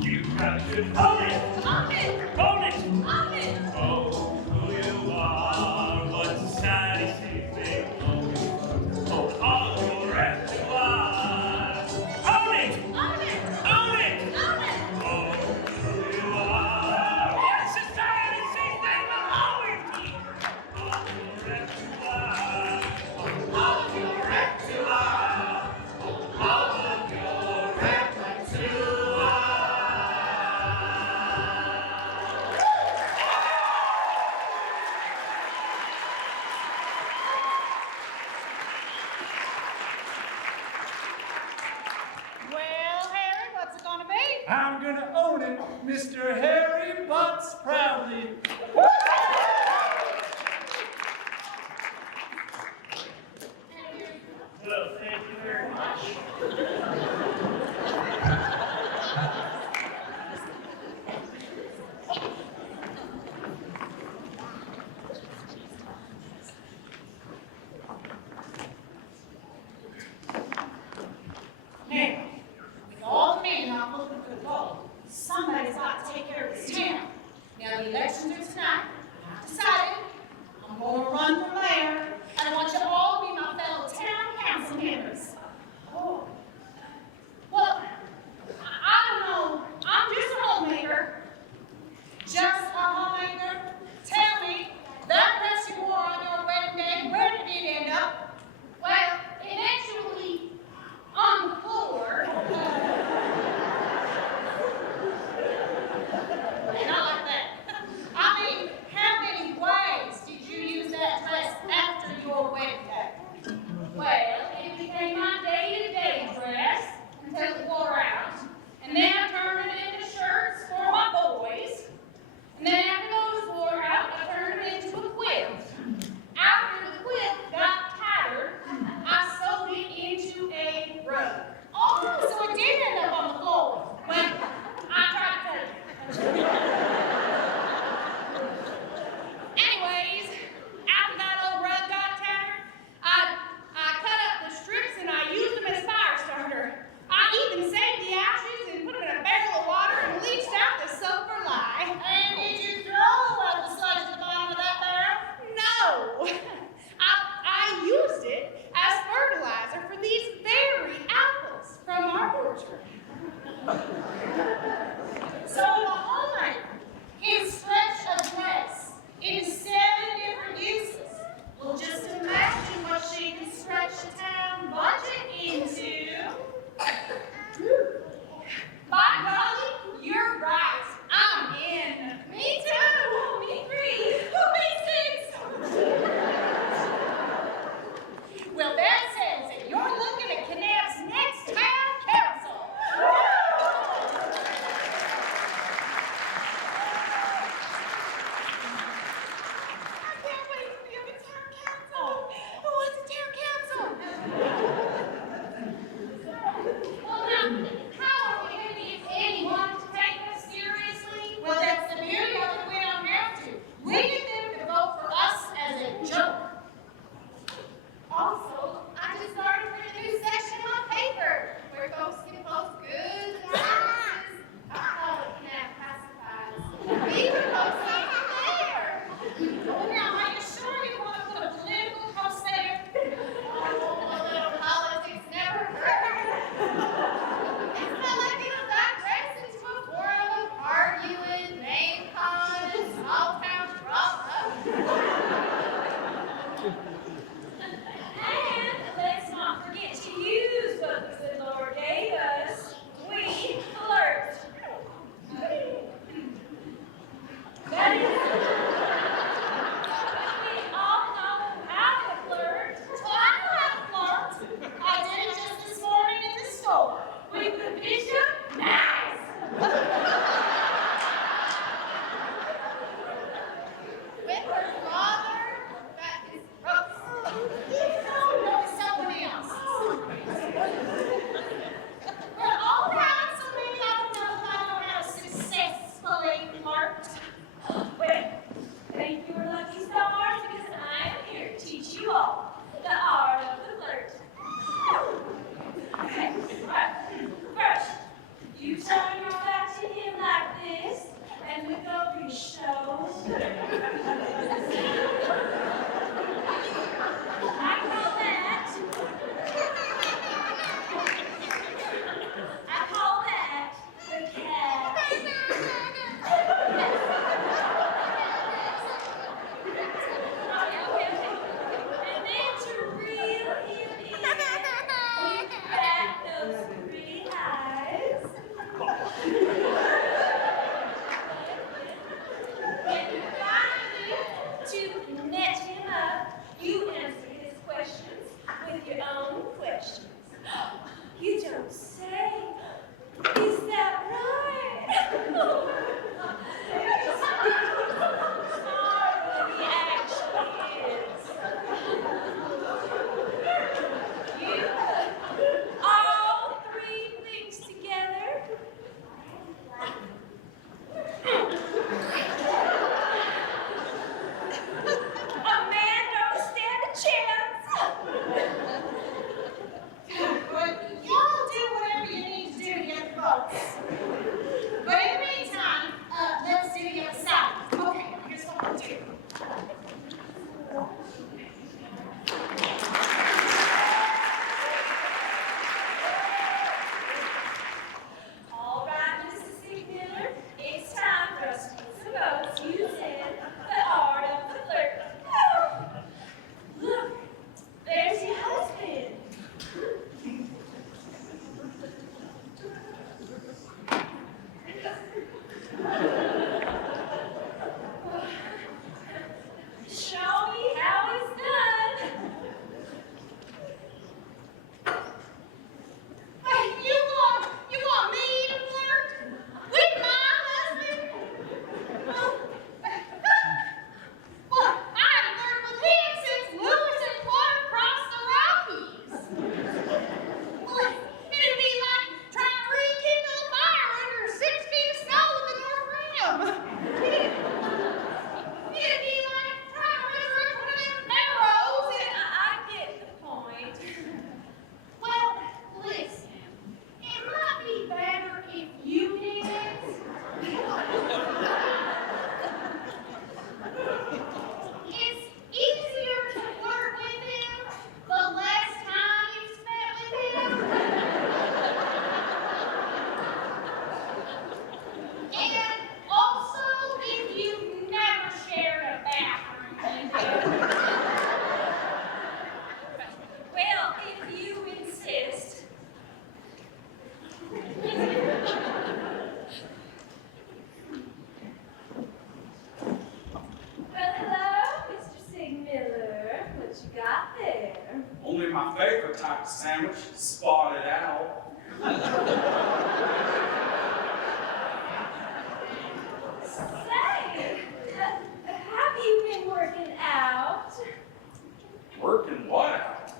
You got to own it. Own it! Own it. Own it! Own who you are. What society sees, they will always please. Own all of your repertoire. Own it. Own it! Own it. Own it! Own who you are. What society sees, they will always please. All of your repertoire. All of your repertoire. All of your repertoire. Well, Harry, what's it gonna be? I'm gonna own it, Mr. Harry Butts proudly. Well, thank you very much. Now, with all the men not looking for the vote, somebody's got to take care of this town. Now, the elections are tonight. the bishop? Nice! With her father? That is gross. No, someone else. Well, all right, so maybe I don't know how to successfully flirt. Well, thank your lucky stars because I am here to teach you all the art of the flirt. Okay, right. First, you turn your back to him like this and look over your shoulder. I call that the cat. And then to reel him in, you crack those pretty eyes. And finally, to net him up, you answer his questions with your own questions. You don't say. Is that right? Smarter than he actually is. You put all three things together. A man don't stand a chance. But y'all do whatever you need to do to get the votes. But in the meantime, let's do the other side. Okay, here's what we'll do. All right, Mrs. Sigmiller, it's time for us to put some votes using the art of the flirt. Oh, look, there's your husband. Show me how it's done. Hey, you want me to flirt with my husband? Well, I haven't flirted with him since Lewis and Clark crossed the Rockies. Well, it'd be like trying to rekindle a fire under 6 feet of snow with a North Rim. It'd be like trying to resurrect one of them arrows and I get the point. well, listen, it might be better if you did it. It's easier to flirt with him the less time you spent with him. And also if you've never shared a bathroom with him. Well, if you insist. Well, hello, Mr. Sigmiller. What you got there? Only my favorite type of sandwich, spotted owl. Say, have you been working out? Working what out?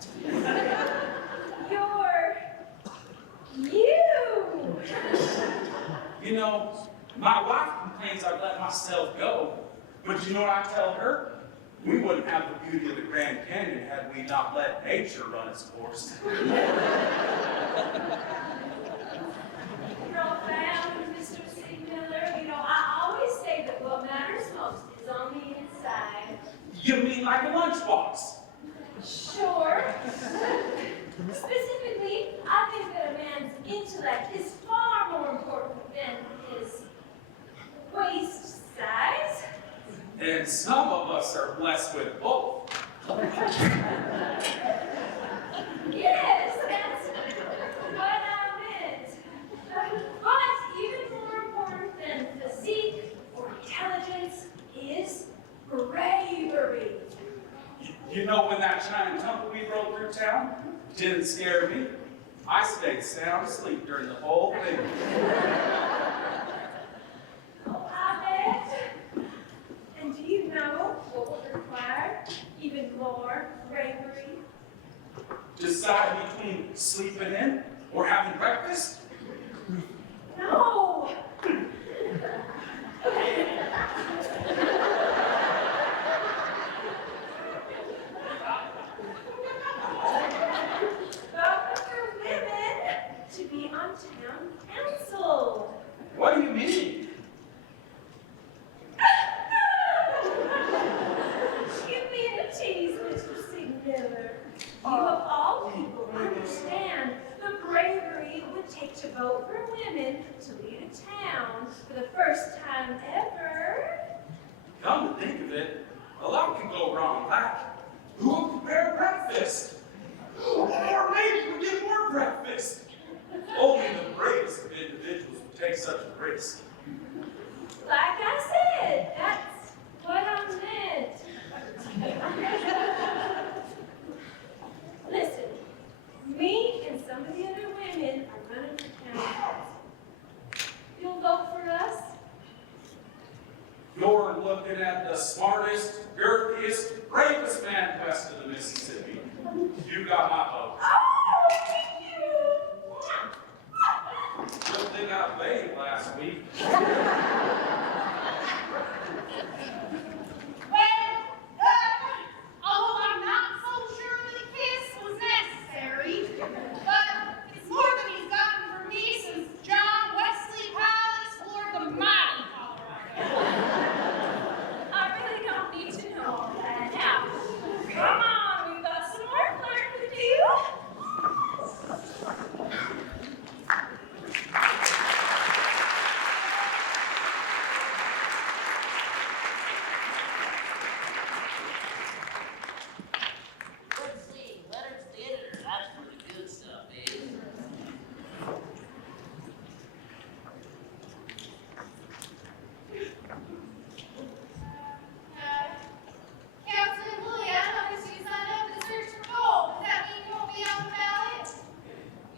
You. You know, my wife complains I let myself go. But you know what I tell her? We wouldn't have the beauty of the Grand Canyon had we not let nature run its course. Profound, Mr. Sigmiller. You know, I always say that what matters most is on the inside. You mean like a lunchbox? Sure. Specifically, I think that a man's intellect is far more important than his waist size. And some of us are blessed with both. Yes, that's what I meant. But even more important than physique or intelligence is bravery. You know when that giant tumbleweed rolled through town? Didn't scare me. I stayed sound asleep during the whole thing. Oh, I bet. And do you know what would require even more bravery? Decide between sleeping in or having breakfast? No! But for women to be on town council. What do you mean? Give me a tease, Mr. Sigmiller. You of all people understand the bravery it would take to vote for women to lead a town for the first time ever. Come to think of it, a lot could go wrong with that. Who will prepare breakfast? Or maybe we'll get more breakfast. Only the bravest of individuals would take such a risk. Like I said, that's what I meant. Listen, me and some of the other women are running for town. You'll vote for us? You're looking at the smartest, girthiest, bravest man west of the Mississippi. You got my vote. Oh, thank you! Good thing I played last week. Although I'm not so sure that a kiss was necessary, but it's more than he's gotten from me since John Wesley Powell explored the mighty Colorado. I really don't need to know all that now. Come on, we've got some more learning to do. Let's see, letters to the editor. That's where the good stuff is. Captain Willie, I noticed you signed up to search for gold. Does that mean you won't be on the ballot?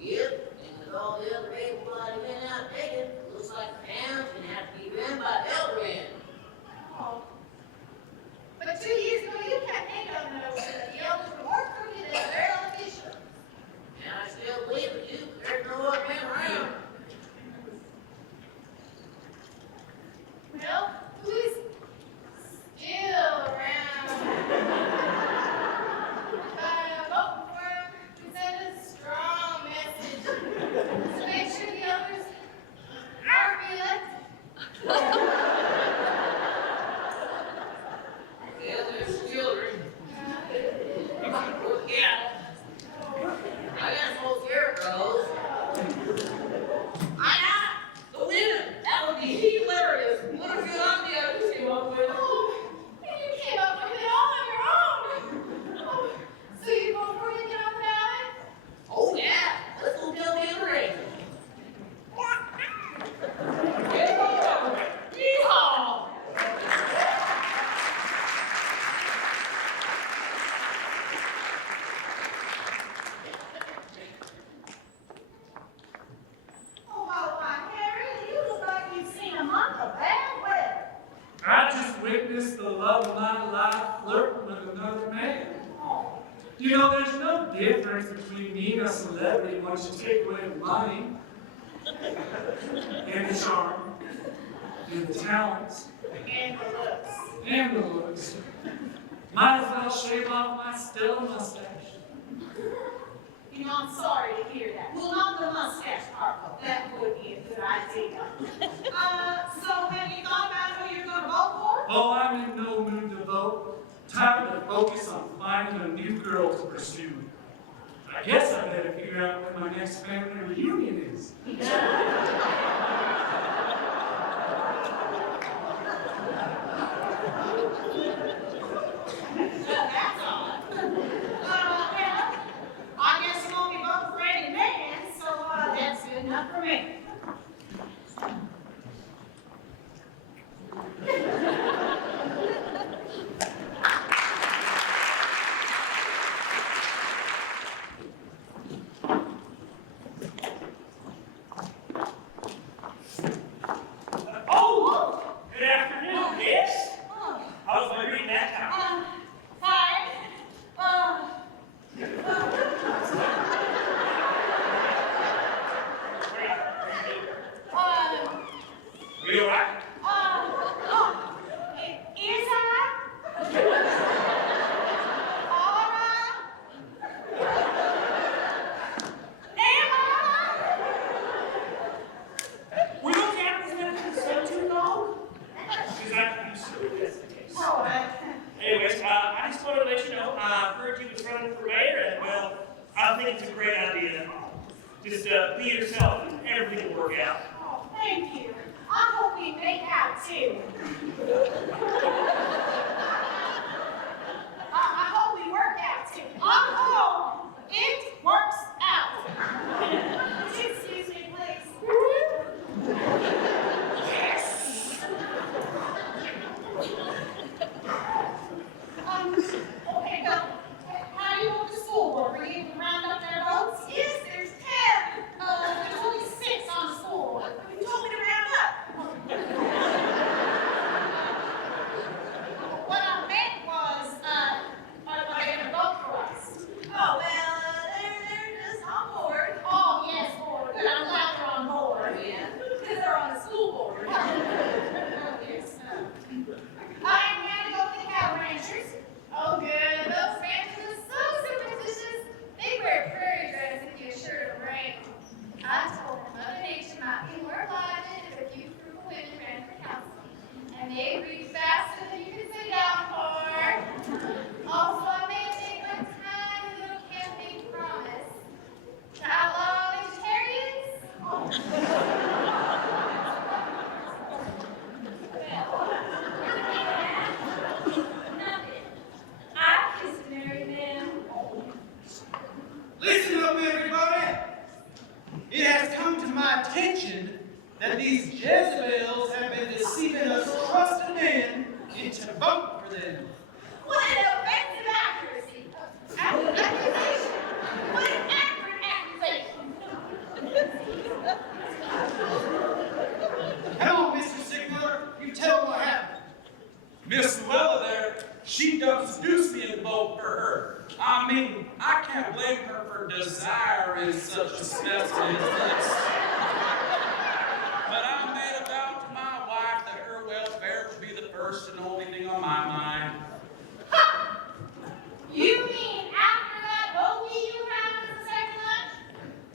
Yep, and with all the other able-bodied men out taken, looks like the town's gonna have to be run by eldermen. Oh. But 2 years ago, you campaigned on that over there. The elders were more crooked than their politicians. And I still believe it, too. There's no other man around. Well, who's still around? Vote for him and send a strong message to make sure the elders are reelected. Yeah, there's children. Look out. I got some old scarecrows. The women! That would be hilarious. What a good idea I just came up with. Oh, you came up with it all on your own. Oh, so you vote for me to get on the ballot? Oh, yeah. Let's go tell the other ring. Yeehaw! Oh, why, Harry, you look like you've seen a month of bad weather. I just witnessed the love of my life flirting with another man. You know, there's no difference between being a celebrity once you take away the money, and the charm, and the talents, And the looks. and the looks. Might as well shave off my stellar mustache. You know, I'm sorry to hear that. Well, not the mustache part, though. That would be a good idea. So have you thought about who you're going to vote for? Oh, I'm in no mood to vote. Time to focus on finding a new girl to pursue. I guess I better figure out when my next family reunion is. That's odd. Well, I guess you won't be voting for any man, so that's good enough for me. Just be yourself and everything will work out. Oh, thank you. I hope we make out too. I hope we work out too. I hope it works out. Would you excuse me, please? Yes. Okay, well, how do you want the school board? Were you able to round up their votes? Yes, there's 10. There's only 6 on the school board. You told me to round up. What I meant was, are they going to vote for us? Oh, well, they're just on board. Oh, yes, board. Good, I'm glad they're on board. Yeah, because they're on the school board. Yes. I'm going to go with the cow ranchers. Oh, good. Those ranchers are so superstitious. They wear prairie dress and get a shirt of rain. I told them Mother Nature might be more obliging if a few frugal women ran for council. And they agreed faster than you could sit down for. Also, I may take my tiny little campaign promise to outlaw vegetarians. Nothing. I kissed Mary then. Listen up, everybody. It has come to my attention that these Jezebels have been deceiving us trusted men into voting for them. What an offensive accuracy. Accusation. What an accurate accusation. Come on, Mr. Sigler, you tell them what happened. Miss Luella there, she done seduced me and vote for her. I mean, I can't blame her for desiring such a specimen as this. But I made a vow to my wife that her welfare would be the first and only thing on my mind. Ha! You mean after that bogey you had as a second lunch?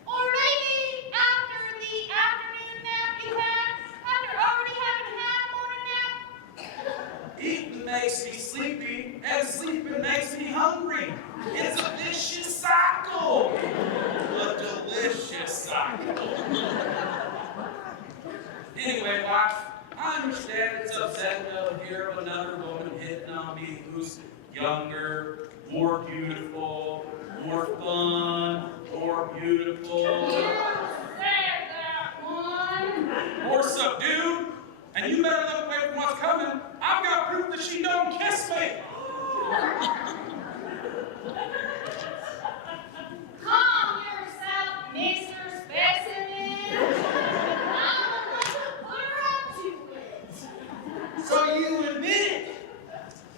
Or maybe after the afternoon nap you had? After already having had a morning nap? Eating makes me sleepy, and sleeping makes me hungry. It's a vicious cycle. A delicious cycle. Anyway, wife, I understand it's upsetting to hear of another woman hitting on me who's younger, more beautiful, more fun, more beautiful, Said that one. more subdued. And you better look away from what's coming. I've got proof that she don't kiss me. Calm yourself, Mr. Specimen. I'm going to put her up to it. So you admit it.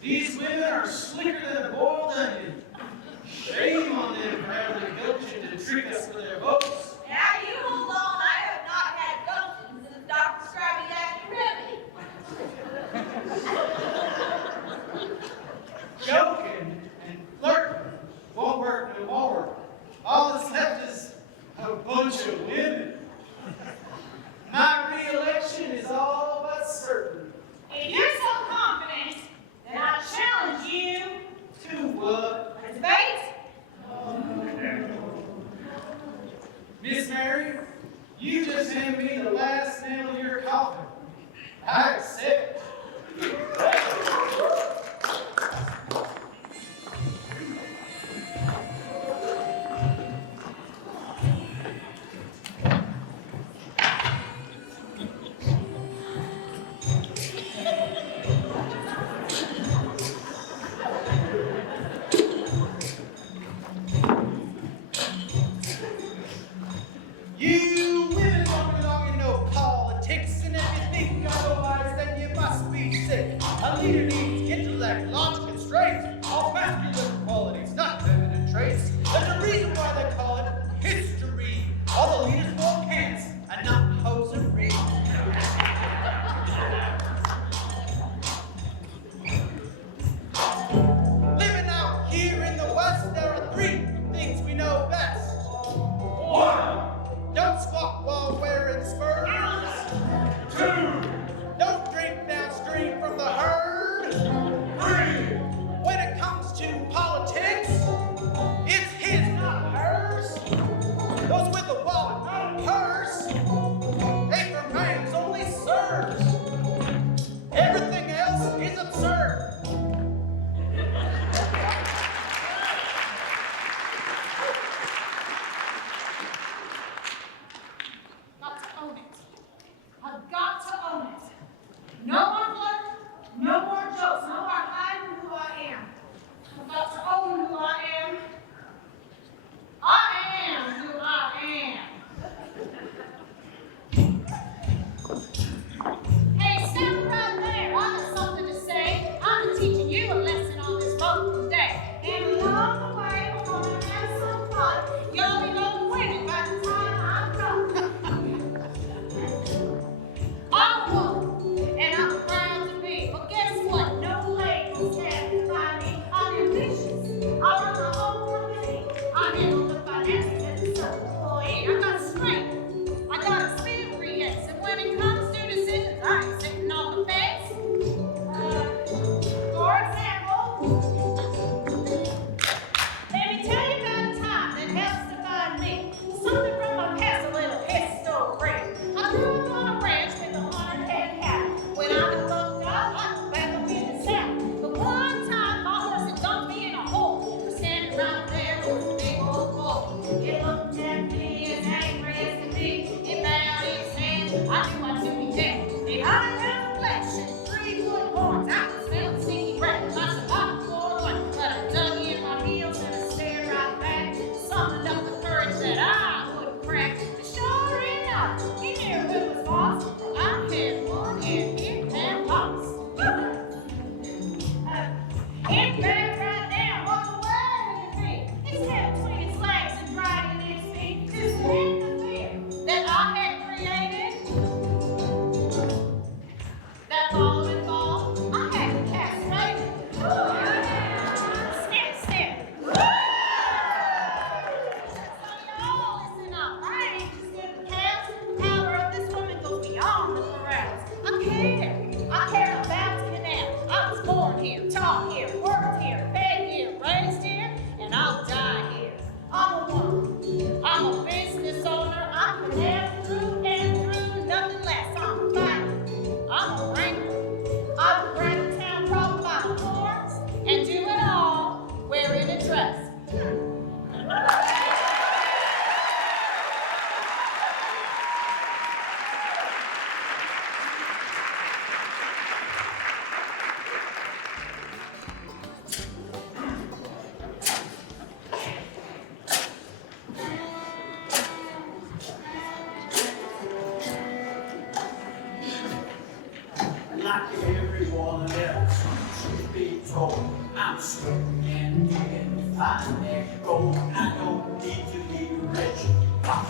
These women are slicker than a boiled onion. Shame on them for having the gumption to trick us for their votes. Now you hold on, I have not had gumption since Dr. Scrappy asked remedy. Joking and flirting won't work no more. All that's left is a bunch of women. My re-election is all but certain. If you're so confident, then I challenge you To what? to debate. Miss Mary, you just handed me the last nail in your coffin. I accept. You women don't belong in no politics, and if you think otherwise, then you must be sick. A leader needs intellect, logic, and strength, all masculine qualities, not feminine traits. There's a reason why they call it history. All the leaders wore pants and not hosiery. Living out here in the West, there are 3 things we know best. 1. Don't squat while wearing spurs. 2. Don't drink downstream from the herd. 3. When it comes to politics, it's his, not hers. Those with the wall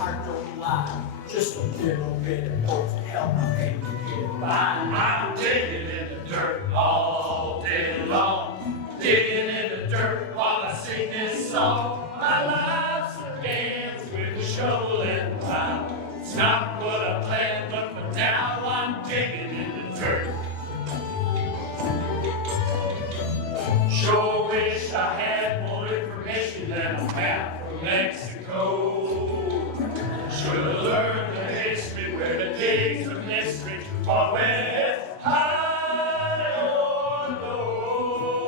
heart don't lie. Just a little bit of hope to help my paper get by. I'm digging in the dirt all day long, digging in the dirt while I sing this song. My life's a dance with a shovel and plow. It's not what I planned, but for now I'm digging in the dirt. Sure wish I had more information than a map from Mexico. Should've learned the history where the days of mystery are west, high or low.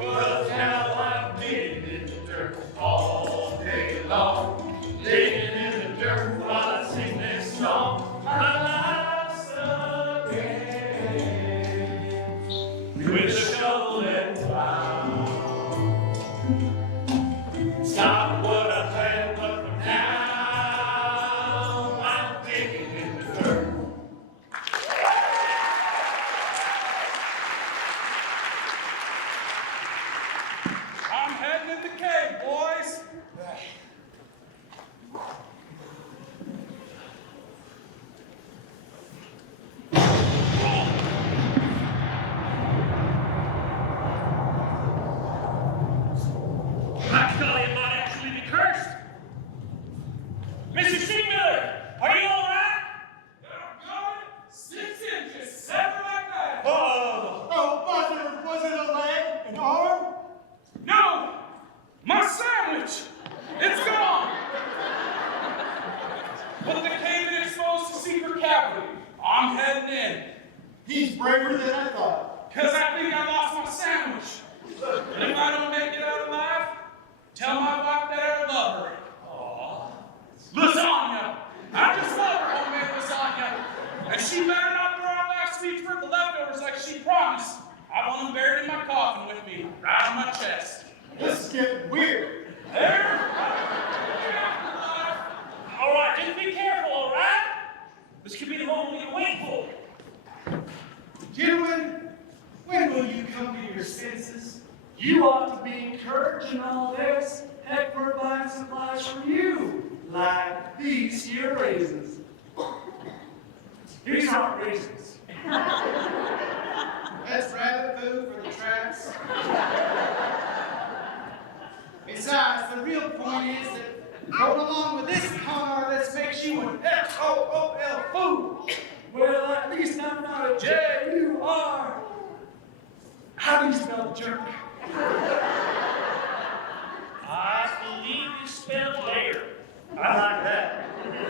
'Cause now I'm digging in the dirt all day long, digging in the dirt while I sing this song. My life's a dance with a shovel and plow. Stop what I planned, but for now I'm digging in the dirt. I'm heading in the cave, boys. That stallion might actually be cursed. Mr. Stigmiller, are you all right? Doggone it, 6 inches, seven like that. Oh, Was it a leg, an arm? No, my sandwich, it's gone. But the cave is exposed to secret cavity. I'm heading in. He's braver than I thought. Because I think I lost my sandwich. And if I don't make it out alive, tell my wife that I love her. Aw. Lasagna. I just love her homemade lasagna. And she better not throw out last week for the leftovers like she promised. I want them buried in my coffin with me, right on my chest. This is getting weird. There. all right, just be careful, all right? This could be the moment we wait for. Gentlemen, when will you come to your senses? You ought to be encouraged in all this. Heck, we're buying supplies for you, like these here raisins. These aren't raisins. That's rabbit food for the traps. Besides, the real point is that going along with this con artist makes you an FOOL fool. Well, at least I'm not a J-U-R. How do you spell jerk? I believe you spelled layer. I like that.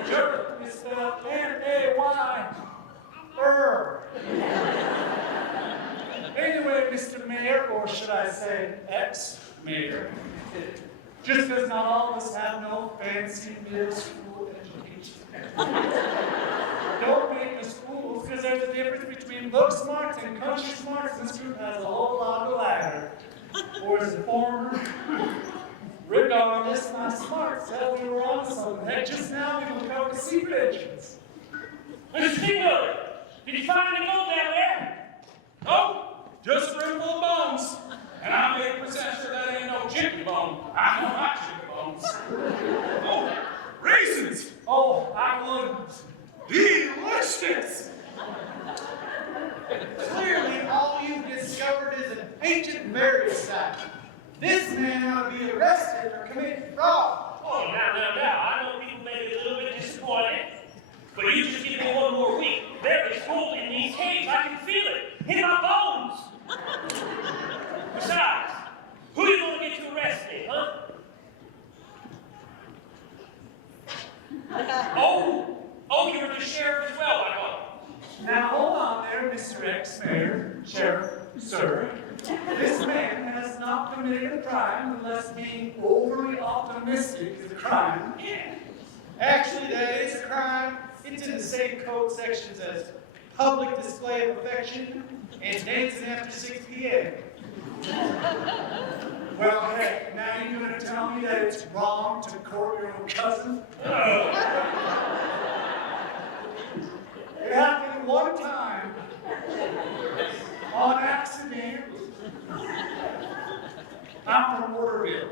Jerk is spelled N-A-Y. Anyway, Mr. Mayor, or should I say ex-mayor, just because not all of us have no fancy middle school education. Don't make us fools, because there's a difference between book smarts and country smarts. This group has a whole lot of ladder. Or as a former, regardless, my smarts tell we were on something. Heck, just now we uncovered secret entrance. Mr. Stigmiller, did you find any gold down there? Oh, just a room full of bones. And I'm 80% sure that ain't no chicken bone. I know my chicken bones. Oh, raisins. Oh, I wouldn't. Delicious. Clearly, all you've discovered is an ancient burial site. This man ought to be arrested for committing fraud. Oh, now, I know people may be a little bit disappointed, but you just give me one more week. There is gold in these caves. I can feel it in my bones. Besides, who are you going to get to arrested, huh? Oh, you're the sheriff as well, I know. Now hold on there, Mr. Ex-Mayor, Sheriff, sir. This man has not committed a crime unless being overly optimistic is a crime. Yeah. Actually, that is a crime. It's in the same code sections as public display of affection and dancing after 6 p.m. Well, heck, now you're going to tell me that it's wrong to court your own cousin? It happened one time, on accident. I'm from Waterville.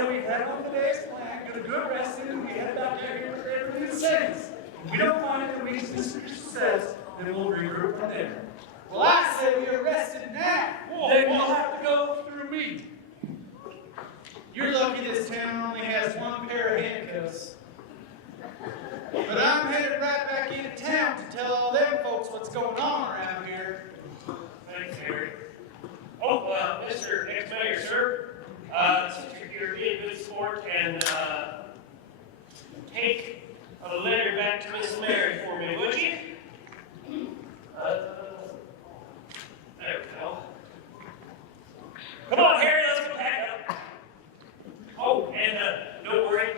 say we head on the day's plan, get a good rest in, and we head back there here to everything says. If we don't find any reason Mr. Crystal says, then we'll regroup from there. Well, I say we arrest him now. Then we'll have to go through me. You're lucky this town only has one pair of handcuffs. But I'm headed right back into town to tell all them folks what's going on around here. Thanks, Harry. Oh, Mr. Ex-Mayor, sir, since you're here, be a good sport and take a letter back to Miss Mary for me, would you? There we go. Come on, Harry, let's go pack up. Oh, and don't worry,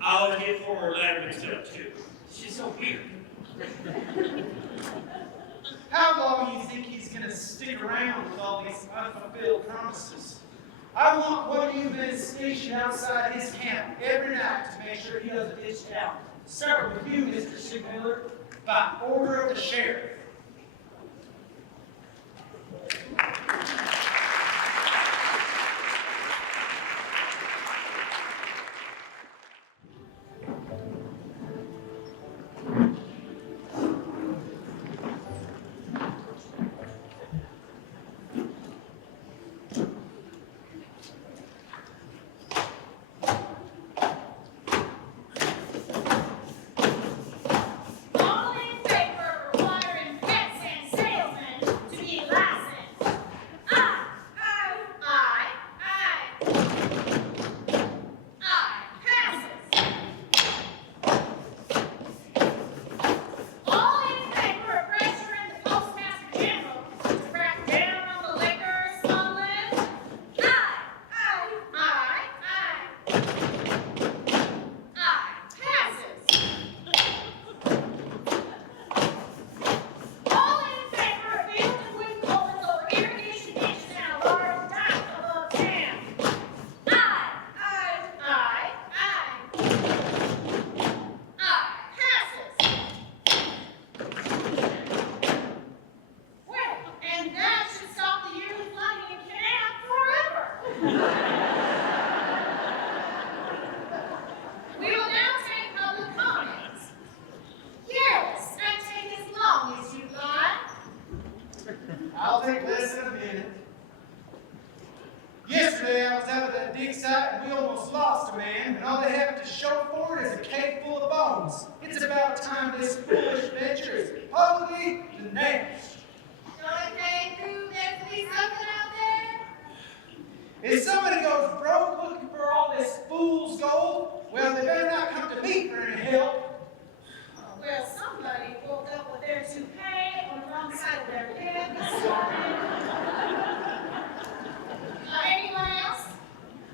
I'll get for her letter mixed up too. She's so weird. How long do you think he's going to stick around with all these unfulfilled promises? I want one of you men stationed outside his camp every night to make sure he doesn't ditch town. Start with you, Mr. Sigmiller, by order of the sheriff. All in favor of requiring pets and salesmen to be licensed? Aye. Aye. Aye. Passes. All in favor of pressuring the Postmaster General to crack down on the liquor smuggling? Aye. Aye. Passes. All in favor of building wind culverts over irrigation ditches and a large route above town? Aye. Passes. Well, and that should stop the yearly flooding in Kanab forever. We will now take public comments. Yes, and take as long as you like. I'll take less than a minute. Yesterday I was out at that dig site and we almost lost a man, and all they have to show for it is a cave full of bones. It's about time this foolish venture is publicly denounced. Don't they prove there to be something out there? If somebody goes broke looking for all this fool's gold, well, they better not come to me for any help. Well, somebody woke up with their toupee on the wrong side of their head this morning. Anyone else?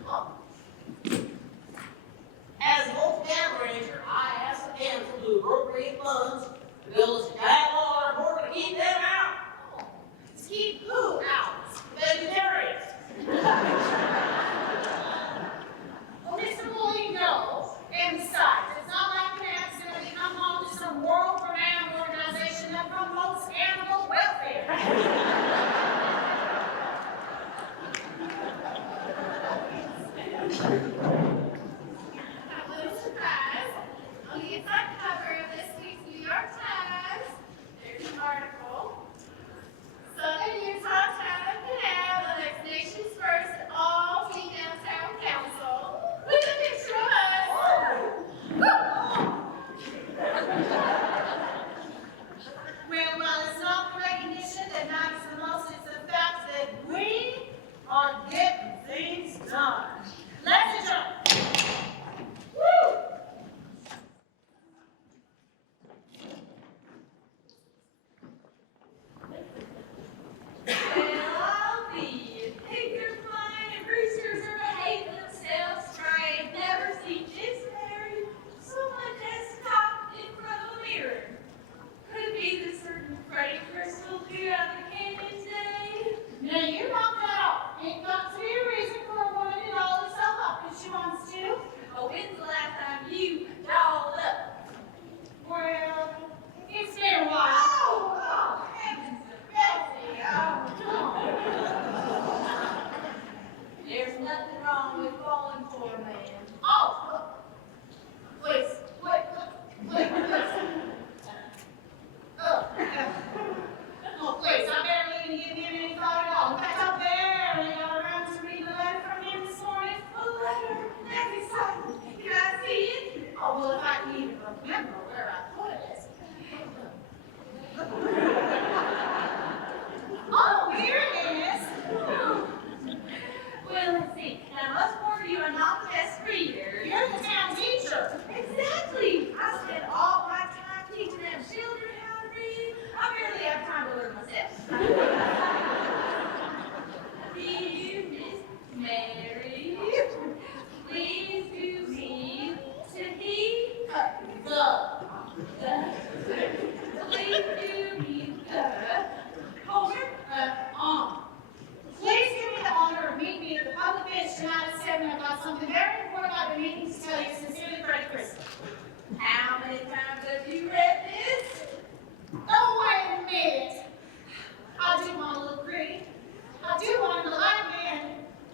Oh. As a local cattle ranger, I asked the council to appropriate funds to build a Dear Miss Mary, please do me to heat please do me Homer, please do me the honor of meeting me at the public bench tonight at 7. I've got something very important I've been meaning to tell you. Sincerely, Freddie Crystal. How many times have you read this? Oh, wait a minute. I do want to look pretty. I do want him to like me, and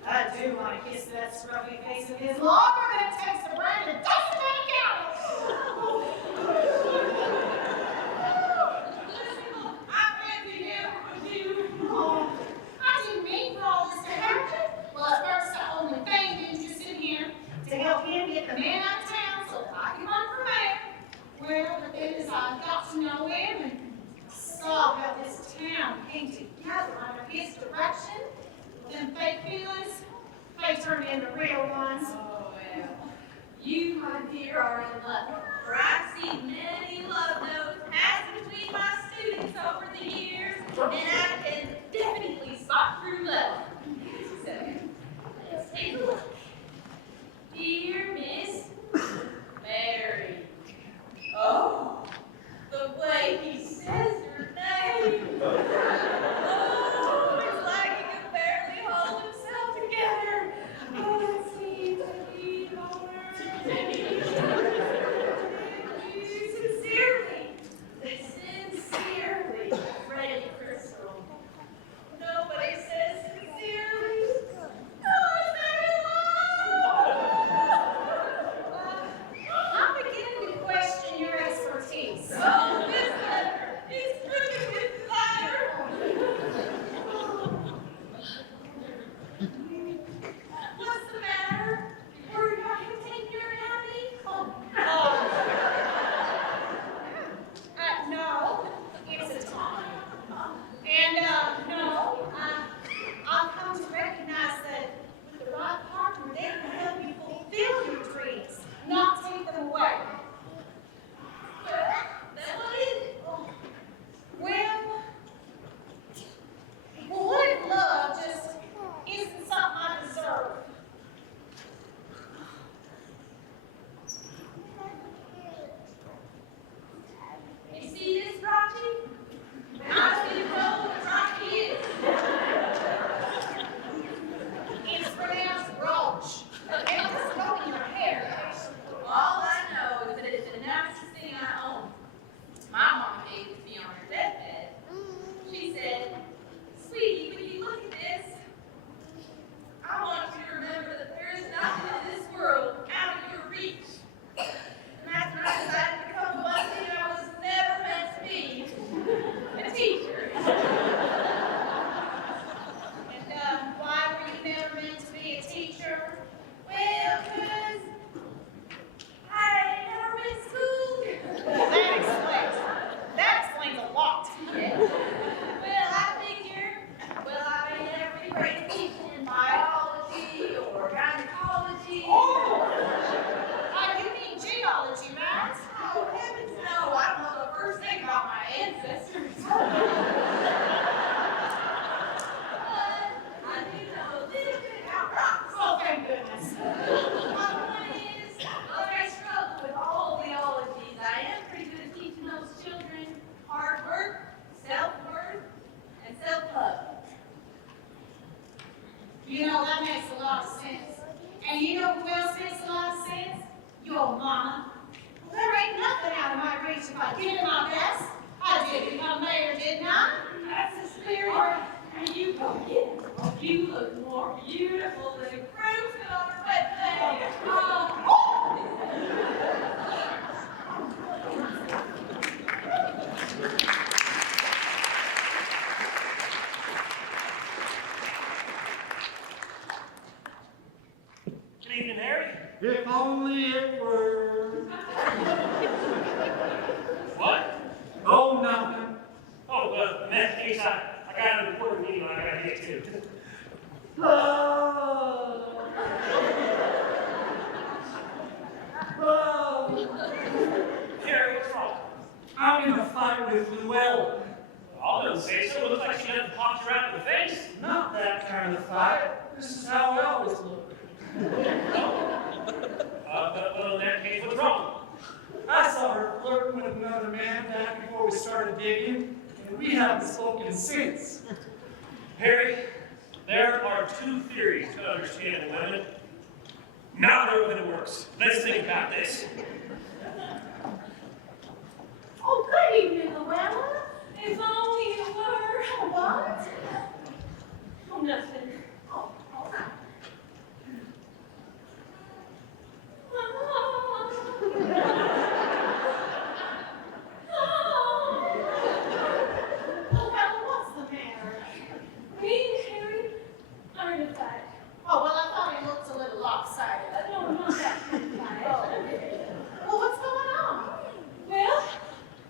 I do want to kiss that scruffy face of his longer than it takes to brand a dozen make out. I envy him with you. Oh, I didn't mean for all this to happen. Well, at first I only feigned interest in him to help him get the man out of town so that I could run for mayor. Well, but then as I got to know him and saw how this town came together under his direction, them fake feelings, they turned into real ones. Oh, well, you, my dear, are in luck. For I've seen many love notes pass between my students over the years, and I can definitely spot true love. So, let's take a look. Dear Miss Mary. Oh, the way he says your name. Oh, it's like he can barely hold himself together. Oh, it seems like he Sincerely, Freddie Crystal. Nobody says sincerely. I'm beginning to question your expertise. Oh, this letter is dripping with desire. What's the matter? Worried about him taking your anatomy? No, it's a time. And, no, I've come to recognize that with the right partner, they can help you fulfill your dreams, not take them away. Well, then what is it? Well, what if love just isn't something I deserve? You see this, Rocky? I see what Rocky is. It's pronounced roach. And it's growing in your hair. All I know is that it's the nicest thing I own. My mom gave it to me on her deathbed. She said, sweetie, when you look at this, I want you to remember that there is nothing in this world out of your reach. And that's when I decided to become the one thing I was never meant to be, a teacher. And why were you never meant to be a teacher? Well, because I never went to school. That explains a lot. Yeah. Well, I figure, I ain't never been teaching in biology or gynecology. Oh, you mean geology, right? Oh, heavens no, I don't know the first thing about my ancestors. I do know a little bit about rocks. Oh, thank goodness. My point is, although I struggle with all the ologies, I am pretty good at teaching those children hard work, self-worth, and self-love. You know, that makes a lot of sense. And you know who else makes a lot of sense? Your mama. Well, there ain't nothing out of my reach if I give it my best. I did become mayor, didn't I? That's the spirit. And you go get it. You look more beautiful than a groomsman on her wedding day. Good evening, Harry. If only it were. What? Oh, nothing. Oh, in that case, I got an important meeting I gotta get to. Love. Love. Harry, what's wrong? I'm in a fight with Llewellyn. Oh, wouldn't say so. It looks like she had popped you right in the face. Not that kind of fight. This is how I always look. Well, in that case, what's wrong? I saw her flirting with another man back before we started digging, and we haven't spoken since. Harry, there are two theories to understanding women. Neither of them works. Let's think about this. Oh, good evening, Luella. If only you were. What? Oh, nothing. Oh, all right. Luella, what's the matter? Me and Harry are in a fight. Oh, well, I thought it looked a little lopsided. No, not that kind of fight. Oh. Well, what's going on? Well,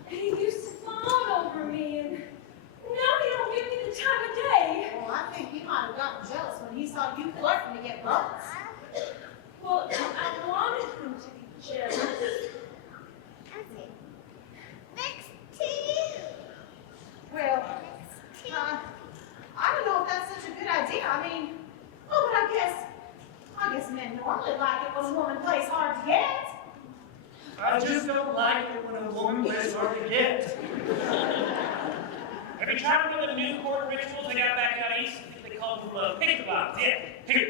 he used to fawn over me, and now he don't give me the time of day. Well, I think he might have gotten jealous when he saw you flirting to get bugs. Well, I wanted him to be jealous. Well, I don't know if that's such a good idea. I mean, well, but I guess men normally like it when a woman plays hard to get. I just don't like it when a woman plays hard to get. Have you tried one of the new court rituals they got back out east? I think they call them petticoats. Yeah, here.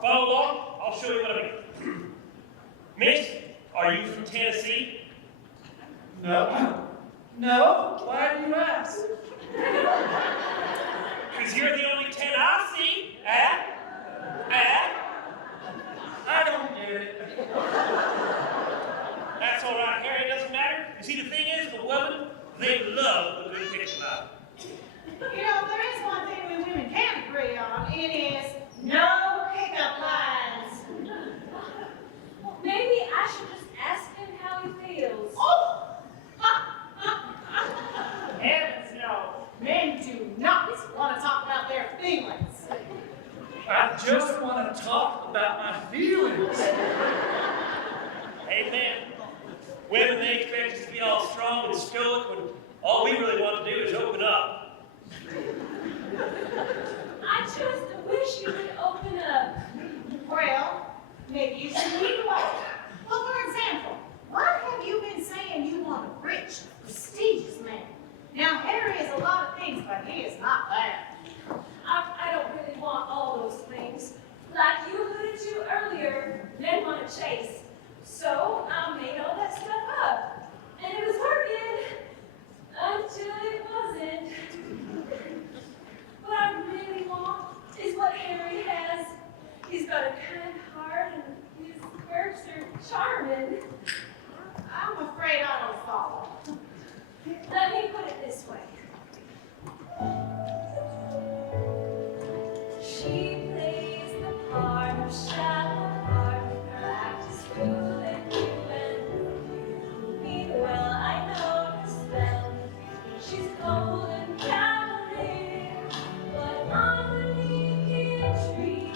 Follow along. I'll show you what I mean. Miss, are you from Tennessee? No. No? Why do you ask? Because you're the only 10 I see. I don't get it. That's all right, Harry. It doesn't matter. You see, the thing is, the women, they love the good petticoat. You know, there is one thing we women can agree on. It is no pickup lines. Well, maybe I should just ask him how he feels. Oh! Heavens no. Men do not want to talk about their feelings. I just want to talk about my feelings. Amen. Women, they expect us to be all strong and stoic when all we really want to do is open up. I just wish you would open up. Well, maybe you should lead the way. Well, for example, why have you been saying you want a rich, prestigious man? Now, Harry is a lot of things, but he is not that. I don't really want all those things. Like you alluded to earlier, men want to chase. So I made all that stuff up. And it was working until it wasn't. What I really want is what Harry has. He's got a kind heart and his words are charming. I'm afraid I don't follow. Let me put it this way. She plays the part of shallow heart, her act is cruel and you and meanwhile, I know her spell. She's cold and cavalier, but underneath the tree,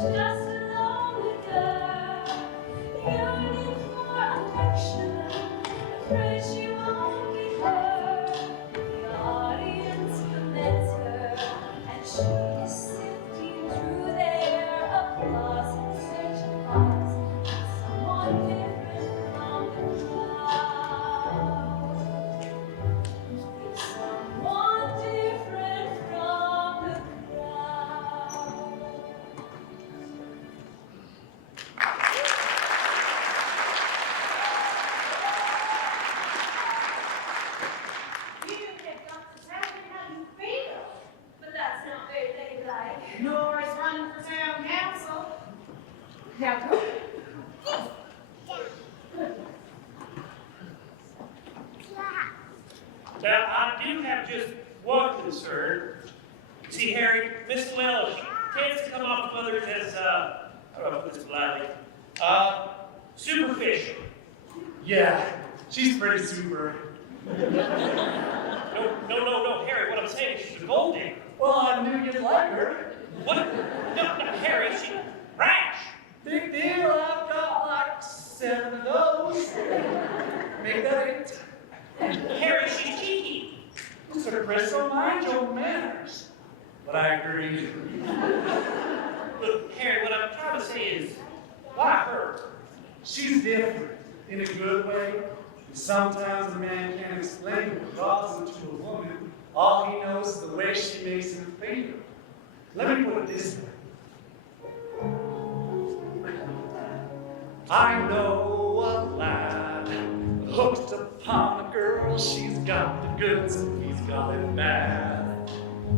there's just a lonely girl, yearning for affection, afraid she won't be heard. The audience commends her, and she is sifting through their applause in search of cause, someone different from the crowd. Someone different from the crowd. You have got to tell me how you feel. But that's not very ladylike. Nor is running for town council. Now go. Now, I do have just one concern. See, Harry, Miss Luella, she tends to come off to others as, I don't know if this is politely, superficial. Yeah, she's pretty super. No, Harry, what I'm saying is she's a gold digger. Well, I knew you'd like her. What? No, Harry, she's rash. Big deal, I've got like 7 of those. Make that 8. Harry, she's cheeky. So Mr. Crystal, mind your manners. But I agree. Look, Harry, what I'm trying to say is, why her? She's different in a good way. And sometimes a man can't explain what draws him to a woman. All he knows is the way she makes him feel. Let me put it this way. I know a lad hooked upon a girl. She's got the goods and he's got it bad.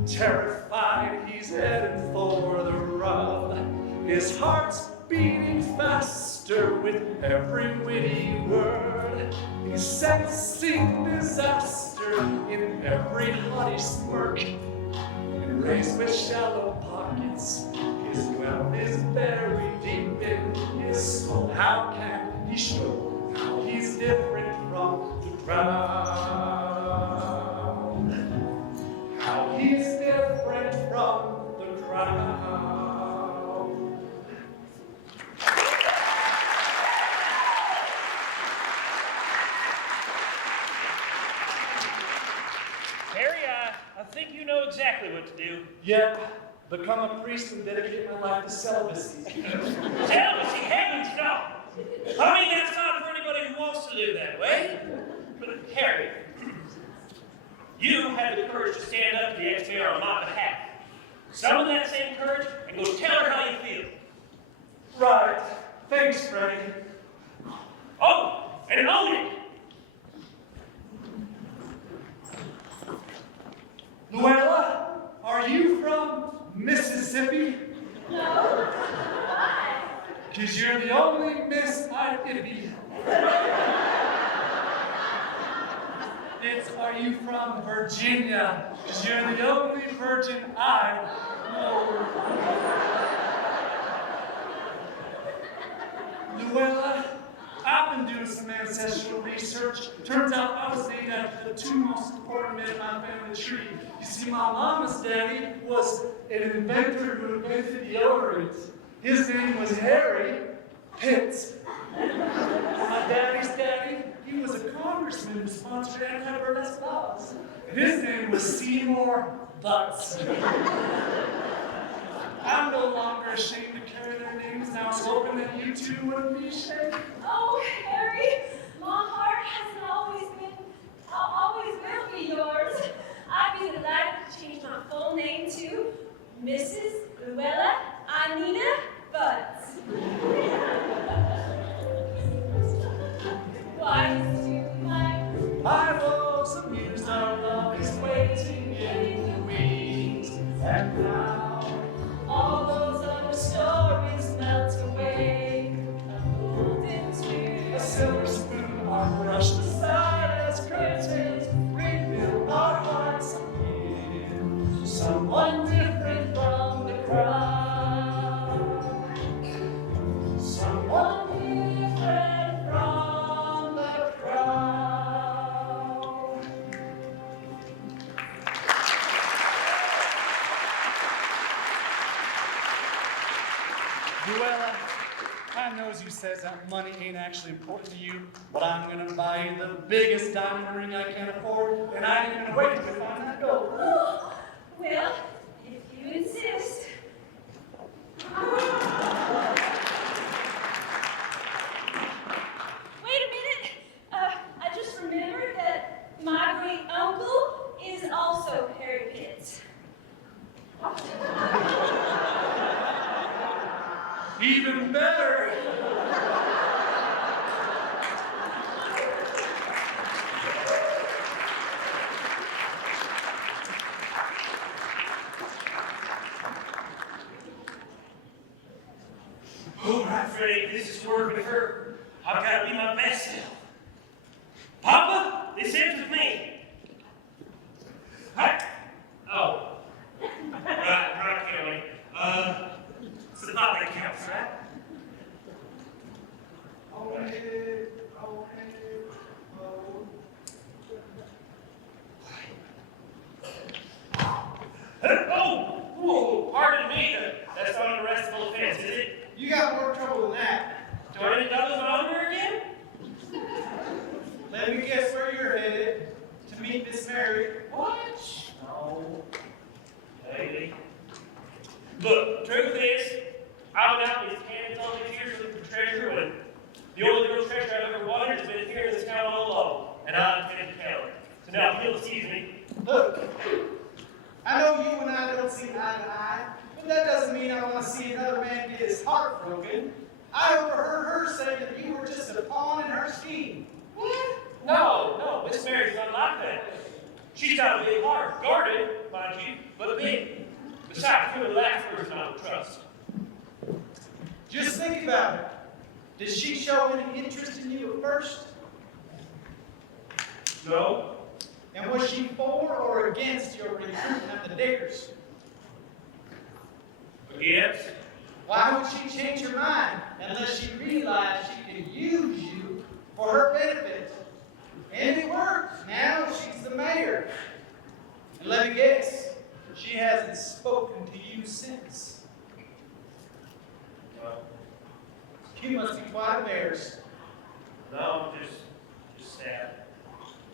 Terrified, he's heading for the rub. His heart's beating faster with every witty word. He's sensing disaster in every haughty smirk. And raised with shallow pockets, his wealth is buried deep in his soul. How can he show how he's different from the crowd? How he's different from the crowd. Harry, I think you know exactly what to do. Yep, become a priest and dedicate my life to celibacy. Celibacy, heavens no! I mean, that's not for anybody who wants to live that way. But Harry, you had the courage to stand up to the XPR on my behalf. Summon that same courage and go tell her how you feel. Right. Thanks, Freddy. Oh, and own it! Luella, are you from Mississippi? No. Why? 'Cause you're the only Miss Ippy. It's, are you from Virginia? 'Cause you're the only virgin I know. Luella, I've been doing some ancestral research. Turns out I was named after the two most important men in my family tree. You see, my mama's daddy was an inventor who invented deodorant. His name was Harry Pitts. My daddy's daddy, he was a congressman who sponsored anti-burlesque laws. His name was Seymour Butts. I'm no longer ashamed to carry their names, and I was hoping that you two wouldn't be ashamed. Oh, Harry, my heart hasn't always will be yours. I'd be delighted to change my full name to Mrs. Luella Anina Butts. Wise to my woes amused are always waiting in the wings, and now all those other stories melt away, mold into a silver spoon are brushed aside as curtains reveal our hearts again. Someone different from the crowd. Someone different from the crowd. Luella, I knows you says that money ain't actually important to you, but I'm gonna buy you the biggest diamond ring I can afford, and I ain't gonna wait to find that gold. Oh, well, if you insist. Wait a minute. I just remembered that my great uncle is also Harry Pitts. Even better. All right, Freddy, this is work with her. I've got to be my best self. Papa, this ends with me. Hi. Oh. Right, Kelly. So the body counts, right? Oh! Whoa, pardon me. That's not an arrestable offense, is it? You got more trouble than that. Do I need to double longer again? Let me guess where you're headed to meet this married. What? No. Maybe. Look, truth is, I went out and handed all these years looking for treasure, and the only real treasure I've ever wanted has been here in this town all alone, and I intend to count it. So now, if you'll excuse me. Look, I know you and I don't see eye to eye, but that doesn't mean I want to see another man get his heart broken. I overheard her say that you were just a pawn in her scheme. What? No, Miss Mary's not like that. She's got a big heart, guarded, mind you, but big. Besides, you're the last person I would trust. Just think about it. Did she show any interest in you at first? No. And was she for or against your recruitment of the diggers? Against? Why would she change her mind unless she realized she could use you for her benefit? And it worked. Now she's the mayor. And let me guess, she hasn't spoken to you since. No. You must be quite embarrassed. No, just sad.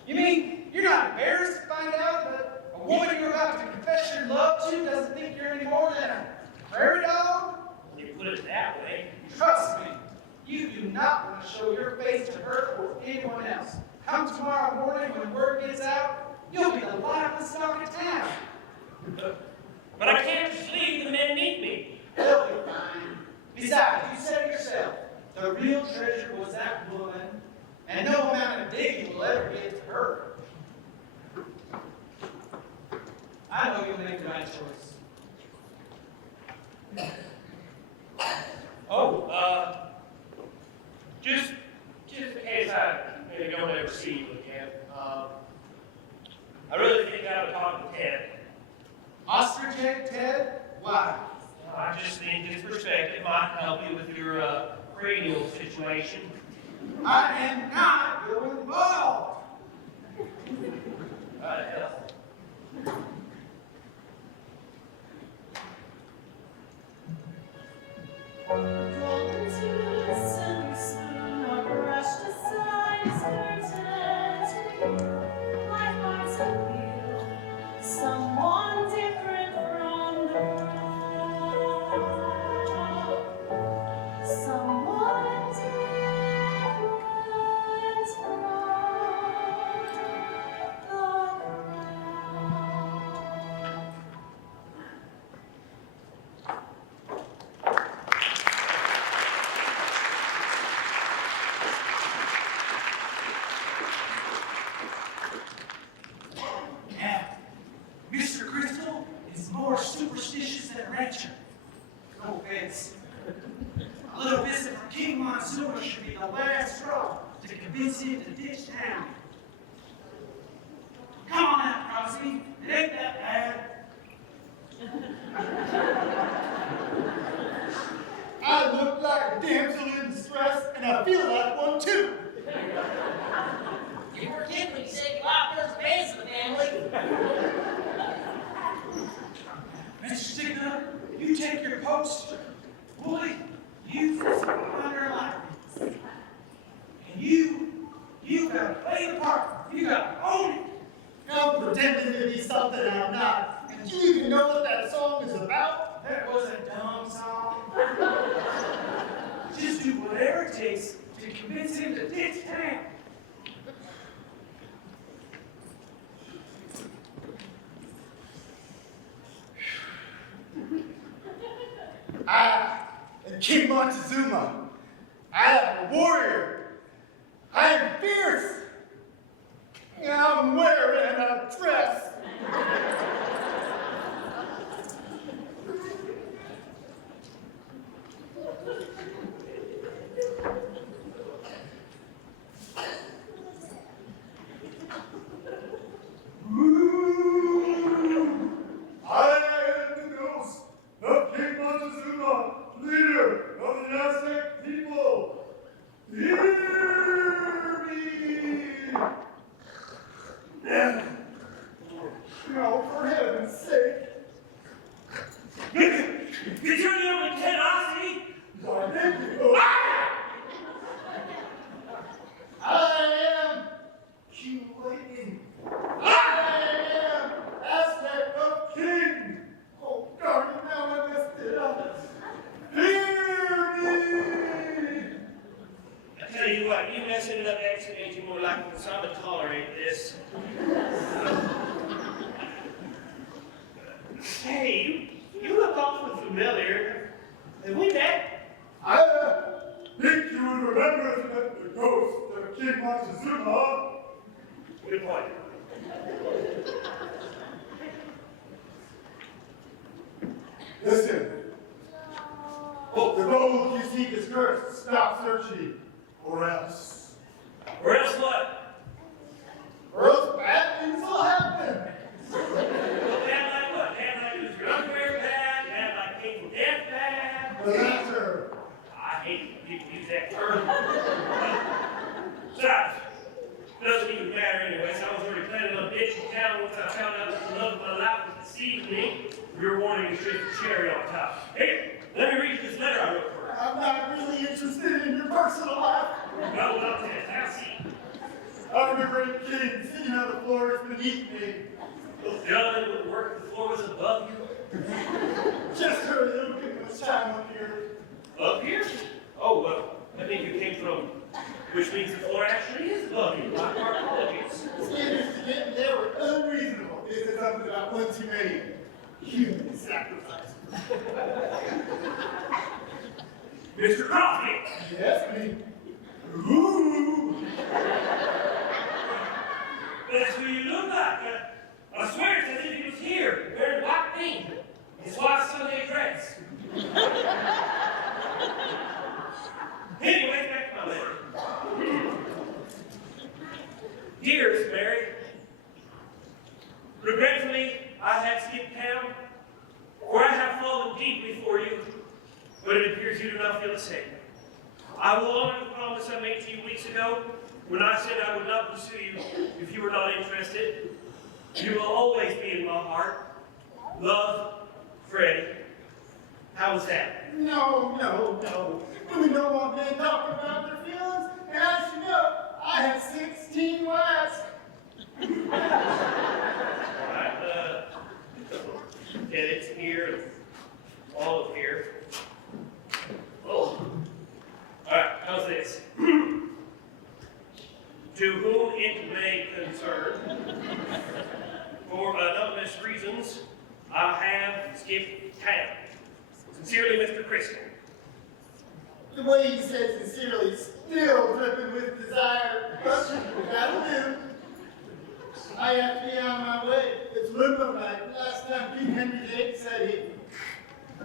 You mean you're not embarrassed to find out that a woman you're about to confess your love to doesn't think you're any more than a prairie dog? When you put it that way. Trust me, you do not want to show your face to her or anyone else. Come tomorrow morning when word gets out, you'll be the livest dog in town. But I can't just leave. The men need me. They'll be fine. Besides, you said it yourself, the real treasure was that woman, and no amount of digging will ever get to her. I know you'll make the right choice. Just in case I maybe don't ever see you again, I really think I would talk to Ted. Ostrich egg, Ted? Why? I just think his perspective might help you with your cranial situation. I am not your involved. Hell. Someone different from the crowd. Someone different from the Now, Mr. Crystal is more superstitious than a rancher. No offense. A little visit from King Montezuma should be the last straw to convince him to ditch town. Come on out, Crosby. It ain't that bad. I look like a damsel in distress, and I feel like one too. You were kidding when you said you locked first base in the family. Mr. Stickler, you take your post. Boy, you under license. And you gotta play the part. You gotta own it. I'm pretending to be something I'm not. And do you even know what that song is about? That was a dumb song. Just do whatever it takes to convince him to ditch town. I am King Montezuma. I am a warrior. I am fierce. And I'm wearing a dress. I am the ghost of King Montezuma, leader of the Aztec people. Hear me! No, for heaven's sake. You're the only kid I see. Why, thank you. I am Q Lightning. I Listen. The gold you seek is cursed. Stop searching, or else. Or else what? Or else bad things will happen. Well, bad like what? Bad like lose your underwear bad? Bad like painful death bad? The latter. I hate when people use that term. Besides, it doesn't even matter anyway, so I was already planning on ditching town once I found out that the love of my life was deceiving me. Your warning is just a cherry on top. Here, let me read you this letter I wrote for her. I'm not really interested in your personal life. No, not that. I'll see. I remember a kid sitting on the floor beneath me. Those gentlemen wouldn't work if the floor was above you. Just hurry, it'll get much time up here. Up here? Oh, well, I think you came from, which means the floor actually is above you. My apologies. Standards to get there were unreasonable. They said something about one too many human sacrifices. Mr. Crosby! Yes, me. Ooh! That's who you look like. I swear it's as if he was here, wearing white paint. His white Sunday dress. Anyway, back to my letter. Dearest Mary, regretfully, I have skipped town, for I have fallen deeply for you, but it appears you do not feel the same. I will honor the promise I made to you weeks ago when I said I would not pursue you if you were not interested. You will always be in my heart. Love, Freddy. How was that? No. We don't want men talking about their feelings, and as you know, I have 16 wives. Alright, it's here, and all of here. Oh. Alright, how's this? To whom it may concern, for anonymous reasons, I have skipped town. Sincerely, Mr. Crystal. The way you said sincerely, still dripping with desire, but that'll do. I have to be on my way. It's limbo night. Last time King Henry VIII said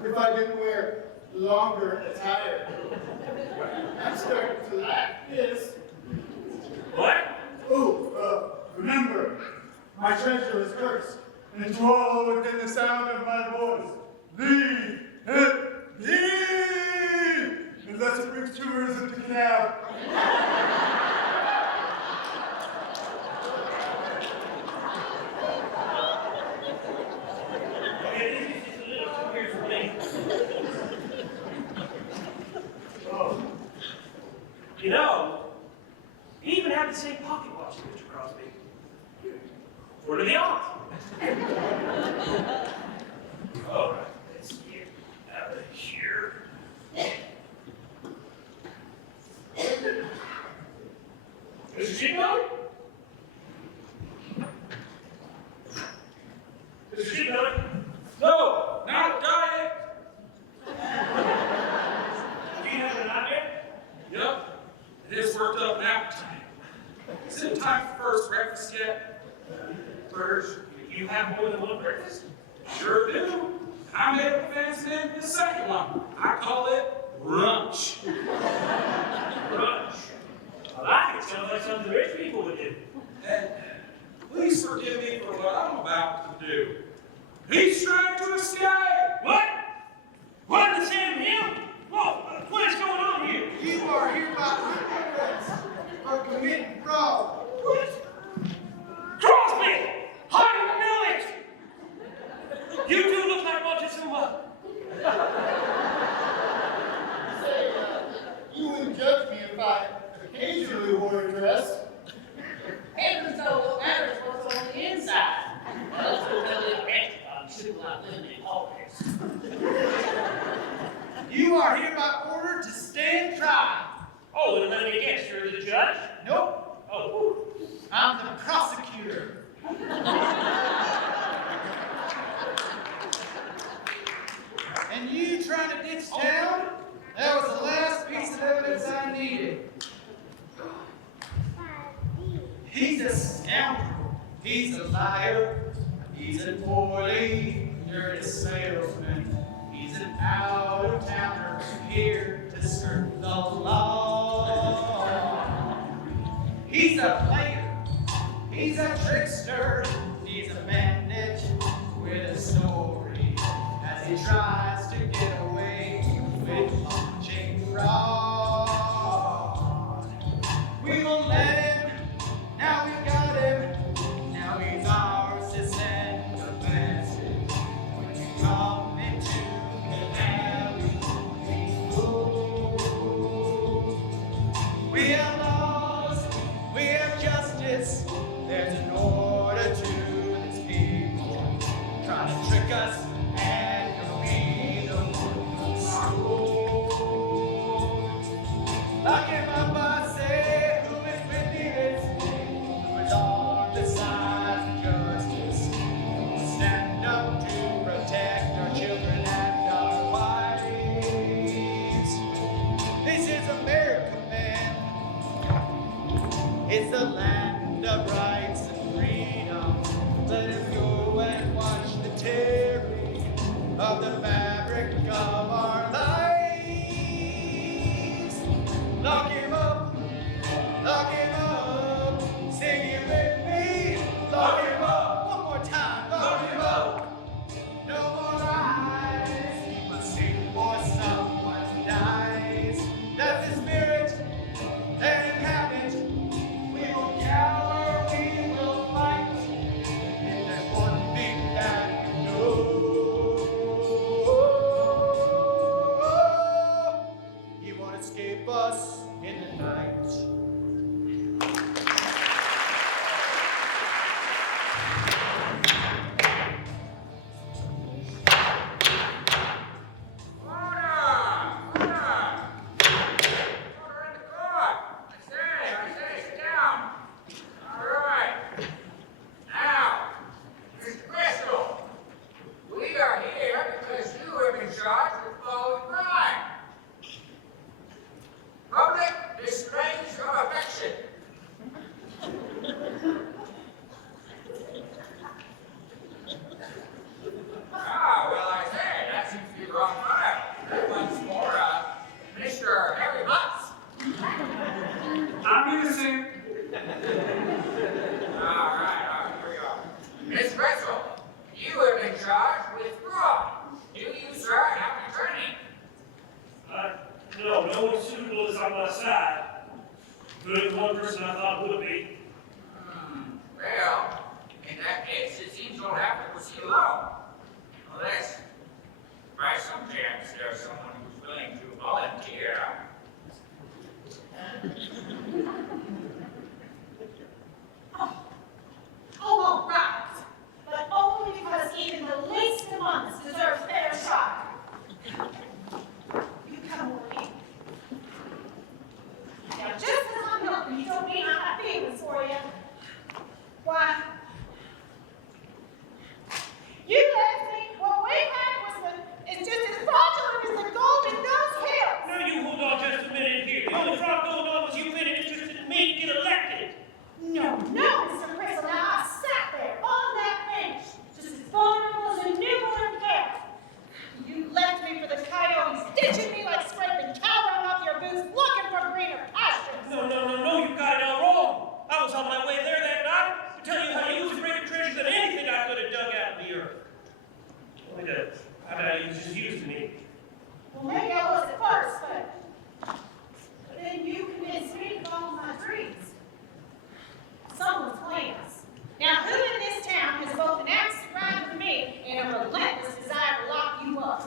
if I didn't wear longer attire. I'm starting to lack this. What? Remember, my treasure is cursed, and to all within the sound of my voice, leave it be! Unless it brings tourism to Kanab. Okay, this is just a little too weird for me. Oh. You know, you even have the same pocket watch, Mr. Crosby. What are the odds? All right, let's get out of here. Mr. Sheepdog? Mr. Sheepdog? No, not diet. Do you have an nightmare? Yep, it is worked up an appetite. Is it time for first breakfast yet? Burgers? You have more than one breakfast? Sure do. I made up a fancy name for the second one. I call it brunch. Brunch. I like it. Sounds like something rich people would do. And please forgive me for what I'm about to do. He's trying to escape. What? What in the Sam Hill? Whoa, what is going on here? You are hereby under arrest for committing fraud. What? Crosby! I knew it! You two look like Montezuma. Say, you wouldn't judge me if I occasionally wore a dress. Heavens know what matters what's on the inside. Let's go tell the petricoat civil like living in politics. You are hereby ordered to stand trial. Oh, and let me guess, you're the judge? Nope, Oh, I'm the prosecutor. And you trying to ditch town? That was the last piece of evidence I needed. He's a scoundrel. He's a liar. He's a poorly dirty salesman. He's an out-of-towner here to skirt the law. He's a player, he's a trickster, he's a bandit with a story as he tries to get away with punching fraud. We won't let him, now we've got him, now he's ours to send a message. When you come into the alley, we have laws, we have justice, there's an order to this people, trying to trick us and we don't school. Lock him up, I say, who is really listening, who is on the side of justice, who will stand up to protect our children and our wives. This is America, man. It's the land of rights and freedom. Let him go and watch the tearing of the fabric of our lives. Lock him up, sing it with me. Lock him up, one more time, lock him up. No more eyes, must sing before someone dies. That's the spirit and habit. We will cower, we will fight. And there's one thing that you know. He won't escape us in the night. Now, who in this town has both an axe to grind with me and a relentless desire to lock you up?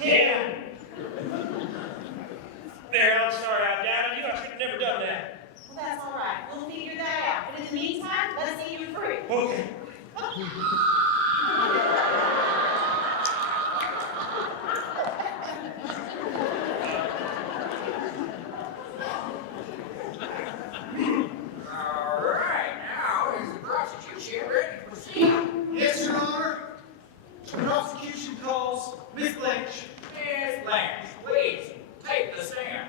Yeah. There, I'm sorry I doubted you. I should have never done that. Well, that's all right. We'll figure that out. But in the meantime, let's see you free. Okay. Yes, Your Honor. The prosecution calls Miss Blanche. Miss Blanche, please, take the stand.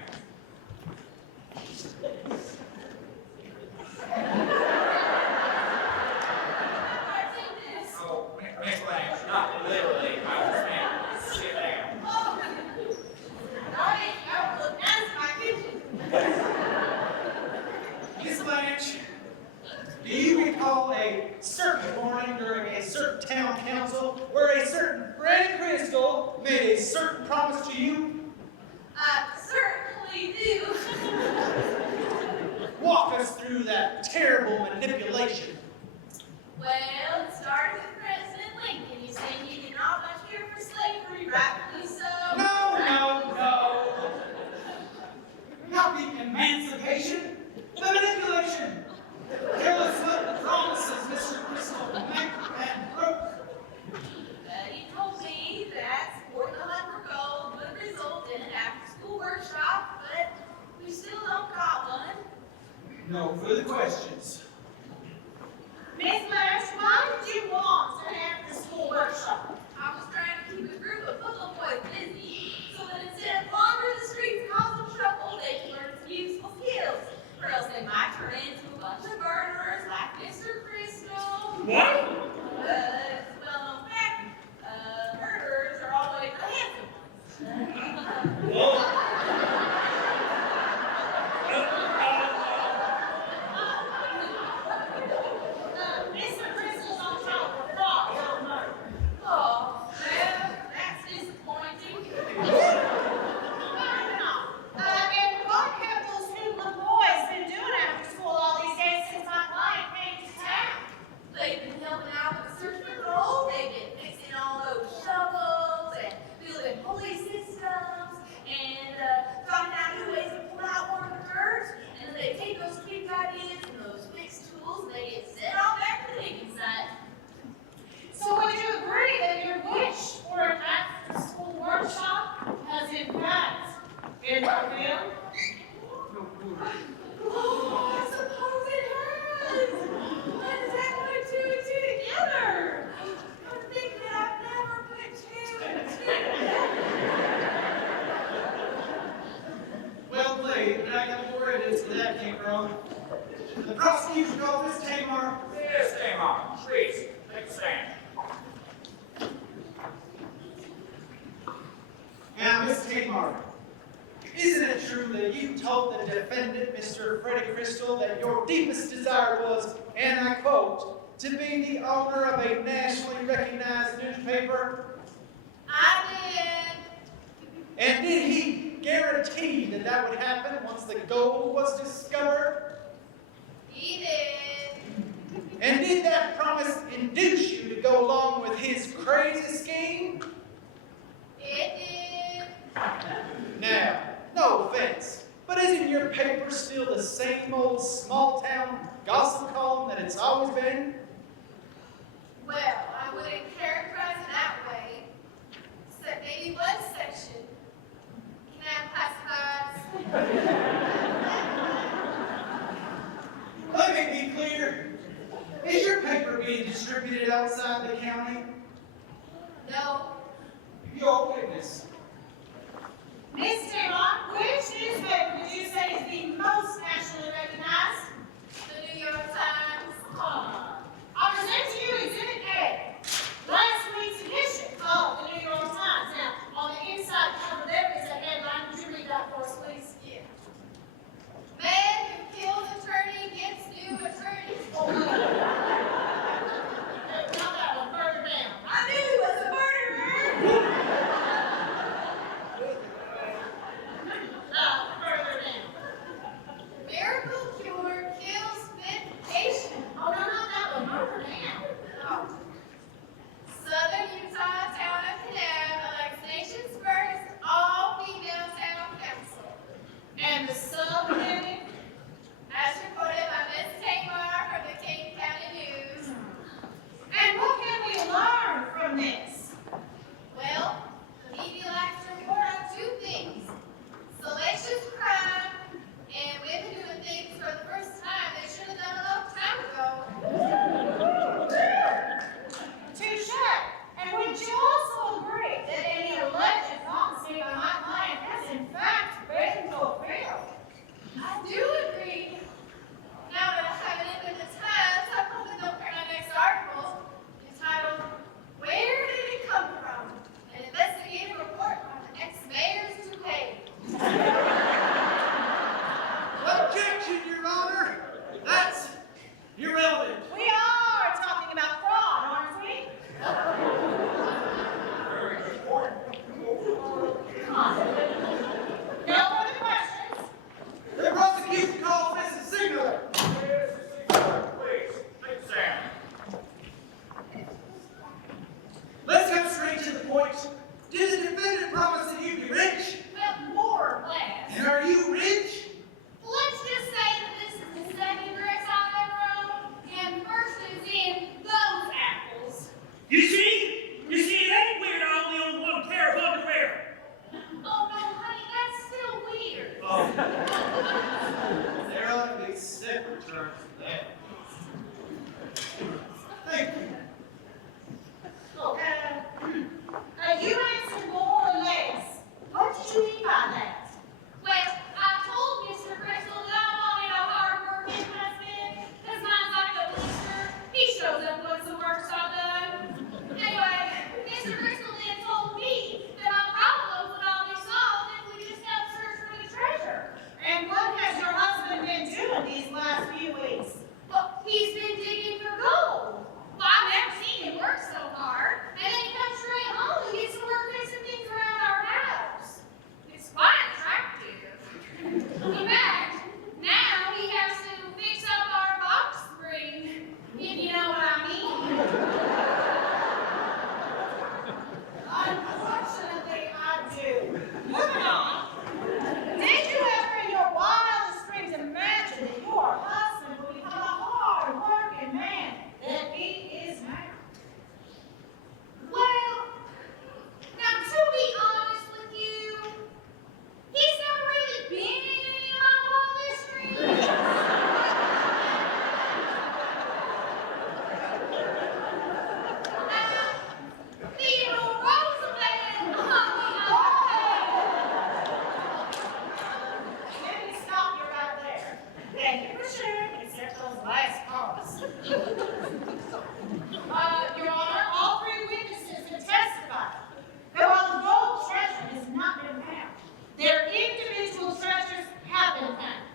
recall a certain morning during a certain town council where a certain Freddie Crystal made a certain promise to you? I certainly do. Walk us through that terrible manipulation. Well, it started with President Lincoln. You saying he did not much care for slavery, rightfully so. No. Not the emancipation, the manipulation. Tell us what the promises Mr. Crystal meant and broke. He told me that supporting the hunt for gold would result in an after-school workshop, but we still don't got one. No further questions. Miss Marsh, why did you want an after-school workshop? I was trying to keep a group of football boys busy, so that instead of wandering the streets causing trouble, they can learn some useful skills, or else they might turn into a bunch of murderers like Mr. Crystal. What? It's a well-known fact. Murderers are always the handsome ones. Whoa. Mr. Crystal's on trial for fraud and murder. Oh, well, that's disappointing. And what have those hoodlum boys been doing after school all these days since my client came to town? They've been helping out with the search for gold. They've been fixing all those shovels and building pulley systems and finding out new ways to pull out more of the dirt. And then they take those kids' ideas and those fixed tools and they get sent on back to the digging site. So would you agree that your wish for an after-school workshop has in fact been fulfilled? Oh, I suppose it has. What does that put two and two together? I'm thinking that I've never put two and two together. Well played, but I got more evidence where that came from. The prosecution office, Tamar. Yes, Tamar. Please, take a stand. Now, Miss Tamar, isn't it true that you told the defendant, Mr. Freddie Crystal, that your deepest desire was, and I quote, to be the owner of a nationally recognized newspaper? I did. And did he guarantee that that would happen once the gold was discovered? He did. And did that promise induce you to go along with his crazy scheme? It did. Now, no offense, but isn't your paper still the same old small-town gossip column that it's always been? Well, I wouldn't characterize it that way. Except maybe one section. Kanab classifieds. Let me be clear. Is your paper being distributed outside the county? No. Your witness. Miss Tamar, which newspaper did you say is the most nationally recognized? The New York Times. I present to you Exhibit A, last week's edition of the New York Times. Now, on the inside cover there is a headline. Would you read that for us, please? Yeah. Man who kills attorney gets new attorney. Not that one, further down. I knew he was a murderer. Further down. fraudulent. We are talking about fraud, aren't we? Very good point. Come on. No further questions? The prosecution calls this a singular. Please, take Sam. Let's go straight to the point. Did the defendant promise that you'd be rich? Well, more or less. And are you rich? Let's just say that this is the second dress I've ever owned, and first is in those apples. You see? You see, it ain't weird I only own one pair of underwear. Oh no, honey, that's still weird. Oh. There ought to be separate terms for that. Thank you. Oh, you answered more or less. What did you mean by that? Well, I told Mr. Crystal that I wanted a hard-working husband, because mine's like a blister. He shows up once the work's all done. Anyway, Mr. Crystal then told me that my problems would all be solved if we just helped search for the treasure. And what has your husband been doing these last few weeks? Well, he's been digging for gold. Well, I've never seen him work so hard. And then he comes straight home and gets to work fixing things around our house. It's quite attractive. In fact, now he has to fix up our box spring, if you know what I mean. Unfortunately, I do. Moving on. Did you ever in your wildest dreams imagine that your husband would become a hard-working man that he is now? Well, now to be honest with you, he's never really been in any of my wildest dreams. Theodore Roosevelt, Let me stop you right there. Thank you for sharing, except those last parts. Your Honor, all three witnesses can testify that while the gold treasure has not been found, their individual treasures have been found.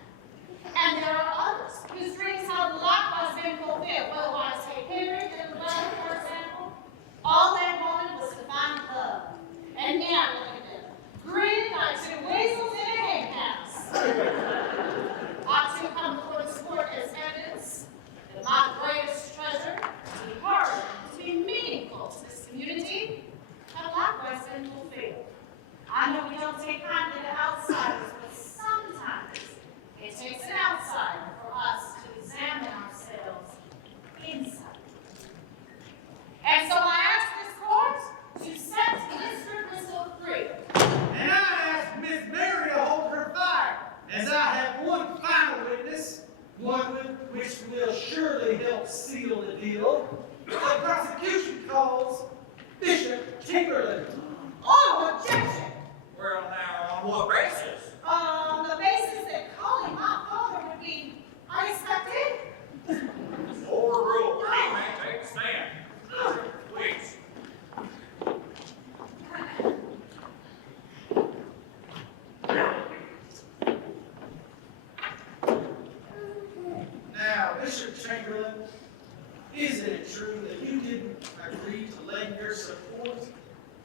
And there are others whose dreams have likewise been fulfilled. Well, I take Henry and Love, for example. All they wanted was to find love. And now look at them, grinned like two weasels in a hen house. I too come before this court as evidence that my greatest treasure, to be hard, to be meaningful to this community, have likewise been fulfilled. I know we don't take kindly to outsiders, but sometimes it takes an outsider for us to examine ourselves inside. And so I ask this court to set Mr. Crystal free. And I ask Miss Mary to hold her fire, as I have one final witness, one which will surely help seal the deal. The prosecution calls Bishop Timberland. Oh, objection! Well, now, on what basis? On the basis that calling my father would be unexpected. Overruled. You may take a stand. Please. Now, Bishop Chamberlain, isn't it true that you didn't agree to lend your support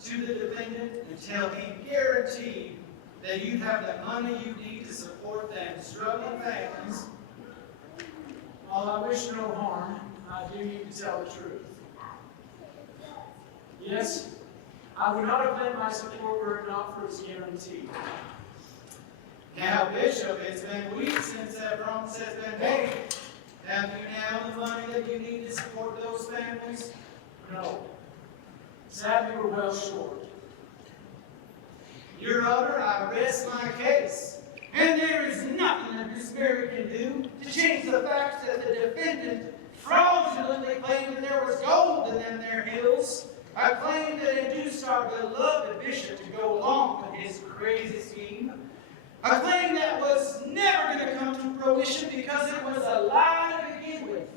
to the defendant until he guaranteed that you'd have the money you need to support them struggling families? While I wish no harm, I do need to tell the truth. Yes, I would not have lent my support were it not for his guarantee. Now, Bishop, it's been weeks since that promise has been made. Have you now the money that you need to support those families? No. Sadly, we're well short. Your Honor, I rest my case. And there is nothing that Miss Mary can do to change the fact that the defendant fraudulently claimed that there was gold in them there hills. A claim that induced our beloved bishop to go along with his crazy scheme. A claim that was never going to come to fruition because it was a lie to begin with.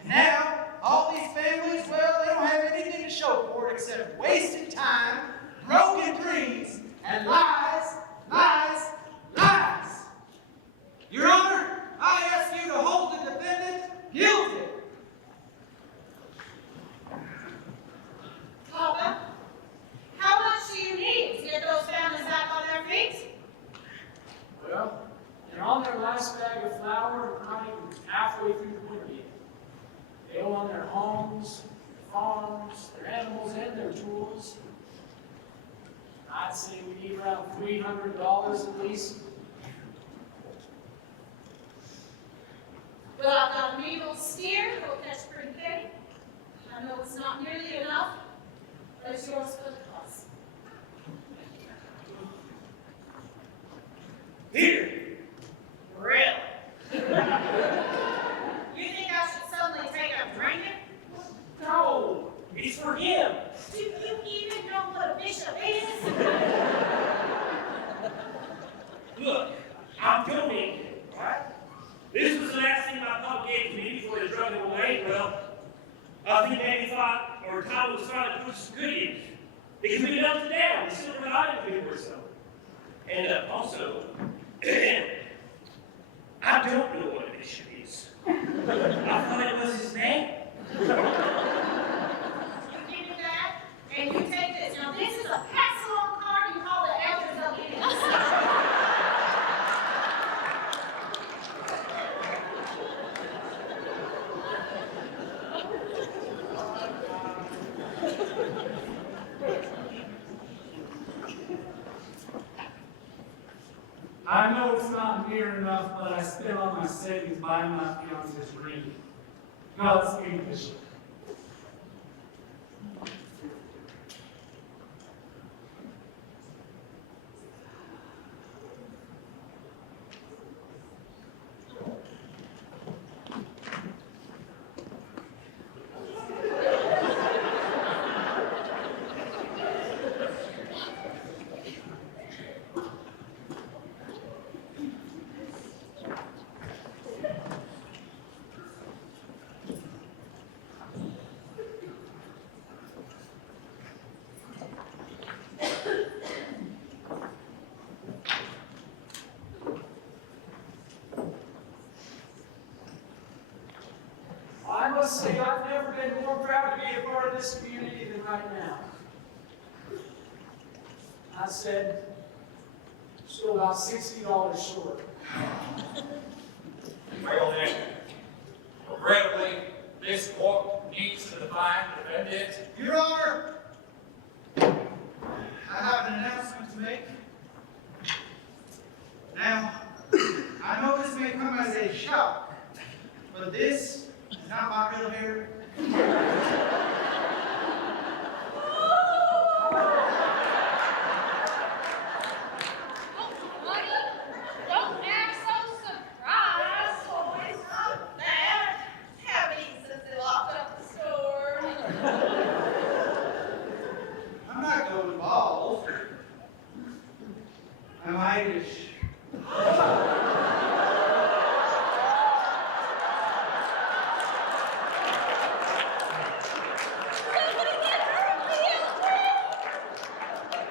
And now, all these families, well, they don't have anything to show for it except wasted time, broken dreams, and lies, lies, lies. Your Honor, I ask you to hold the defendant guilty farms, their animals, and their tools. I'd say we need around $300 at least. Well, I've got a mean little steer, hope that's pretty penny. I know it's not nearly enough, but it's yours for the cost. Here. Really? You think I should suddenly take up drinking? No, it's for him. Do you even know what a bishop is? Look, I'm donating, right? This was the last thing my pop gave to me before they drug him away. Well, I think Daddy thought, or Tom was trying to put some good in. They could be melted down. They still relied on me or something. And also, I don't know what a bishop is. I thought it was his name. You give me that, and you take this. Now, this is a pass-along card you call the elders of Indians. I know it's not near enough, but I spent all my savings buying my fiance's ring. Godspeed, Bishop. I must say, I've never been more proud to be a part of this community than right now. I said, still about $60 short. Well then, regrettably, this court needs to define the defendant. Your Honor, I have an announcement to make. Now, I know this may come as a shock, but this is not my real hair. Don't act so surprised. Oh, it's not bad. Haven't eaten since they locked up the store. I'm not going bald. I'm Irish.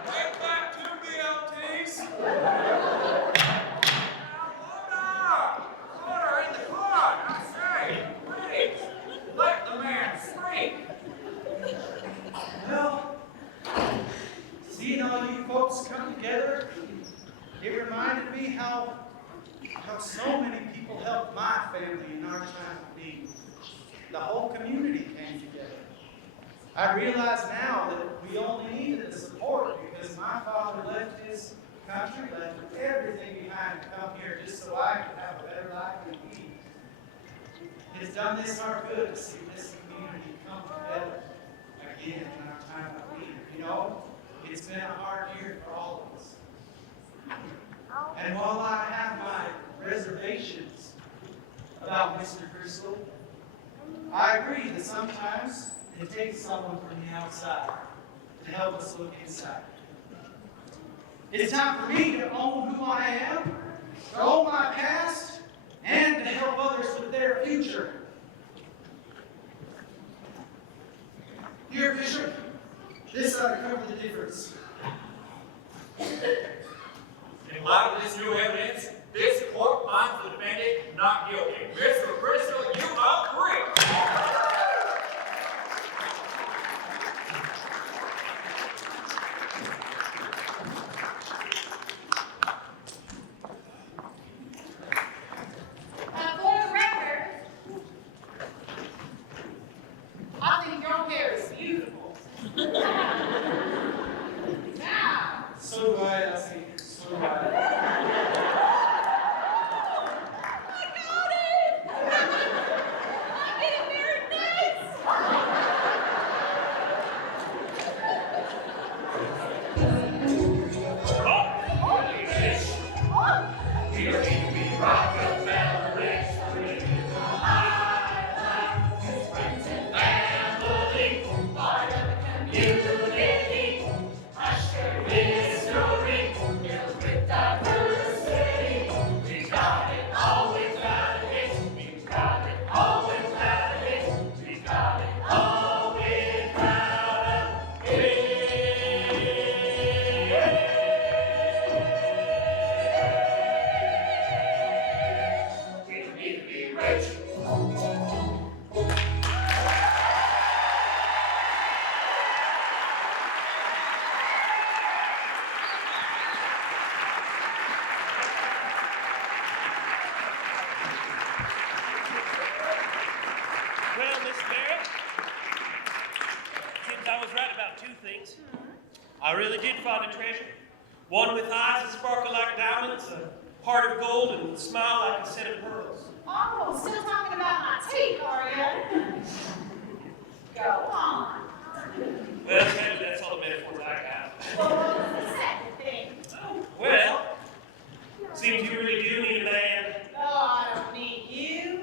Right back to BLTs. Order in the court. I say, please, let the man speak. Well, seeing all you folks come together, it reminded me how so many people helped my family in our time of need. The whole community came together. I realize now that we only needed the support because my father left his country, left everything behind to come here just so I could have a better life than he. It's done this our good to see this community come together again in our time of need. You know, it's been a hard year for all of us. And while I have my reservations about Mr. Crystal, I agree that sometimes it takes someone from the outside to help us look inside. It's time for me to own who I am, to own my past, and to help others with their future. Here, Bishop, this ought to cover the difference. In light of this new evidence, this court finds the defendant not guilty. Mr. Crystal, you agree? For the record, I think your hair is beautiful. Well, Miss Barrett, seems I was right about two things. I really did find a treasure. One with eyes that sparkle like diamonds, a heart of gold, and a smile like a set of pearls. Oh, still talking about my teeth, are you? Go on. Well, that's all the metaphors I got. Well, what was the second thing? Well, seems you really do need a man. Oh, I don't need you,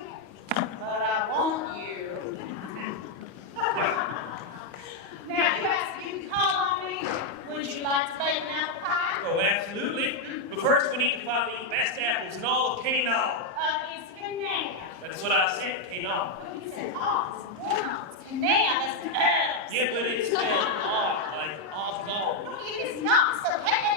but I want you. Now, you asked if you could call on me. Would you like to bake an apple pie? Oh, absolutely. But first, we need to find the best apples in all of Kanab. It's Kanab. That's what I said, Kanab. You said Oz. Wow, it's Kanab. That's an S. Yeah, but it's spelled off, like off. It is not, so hey,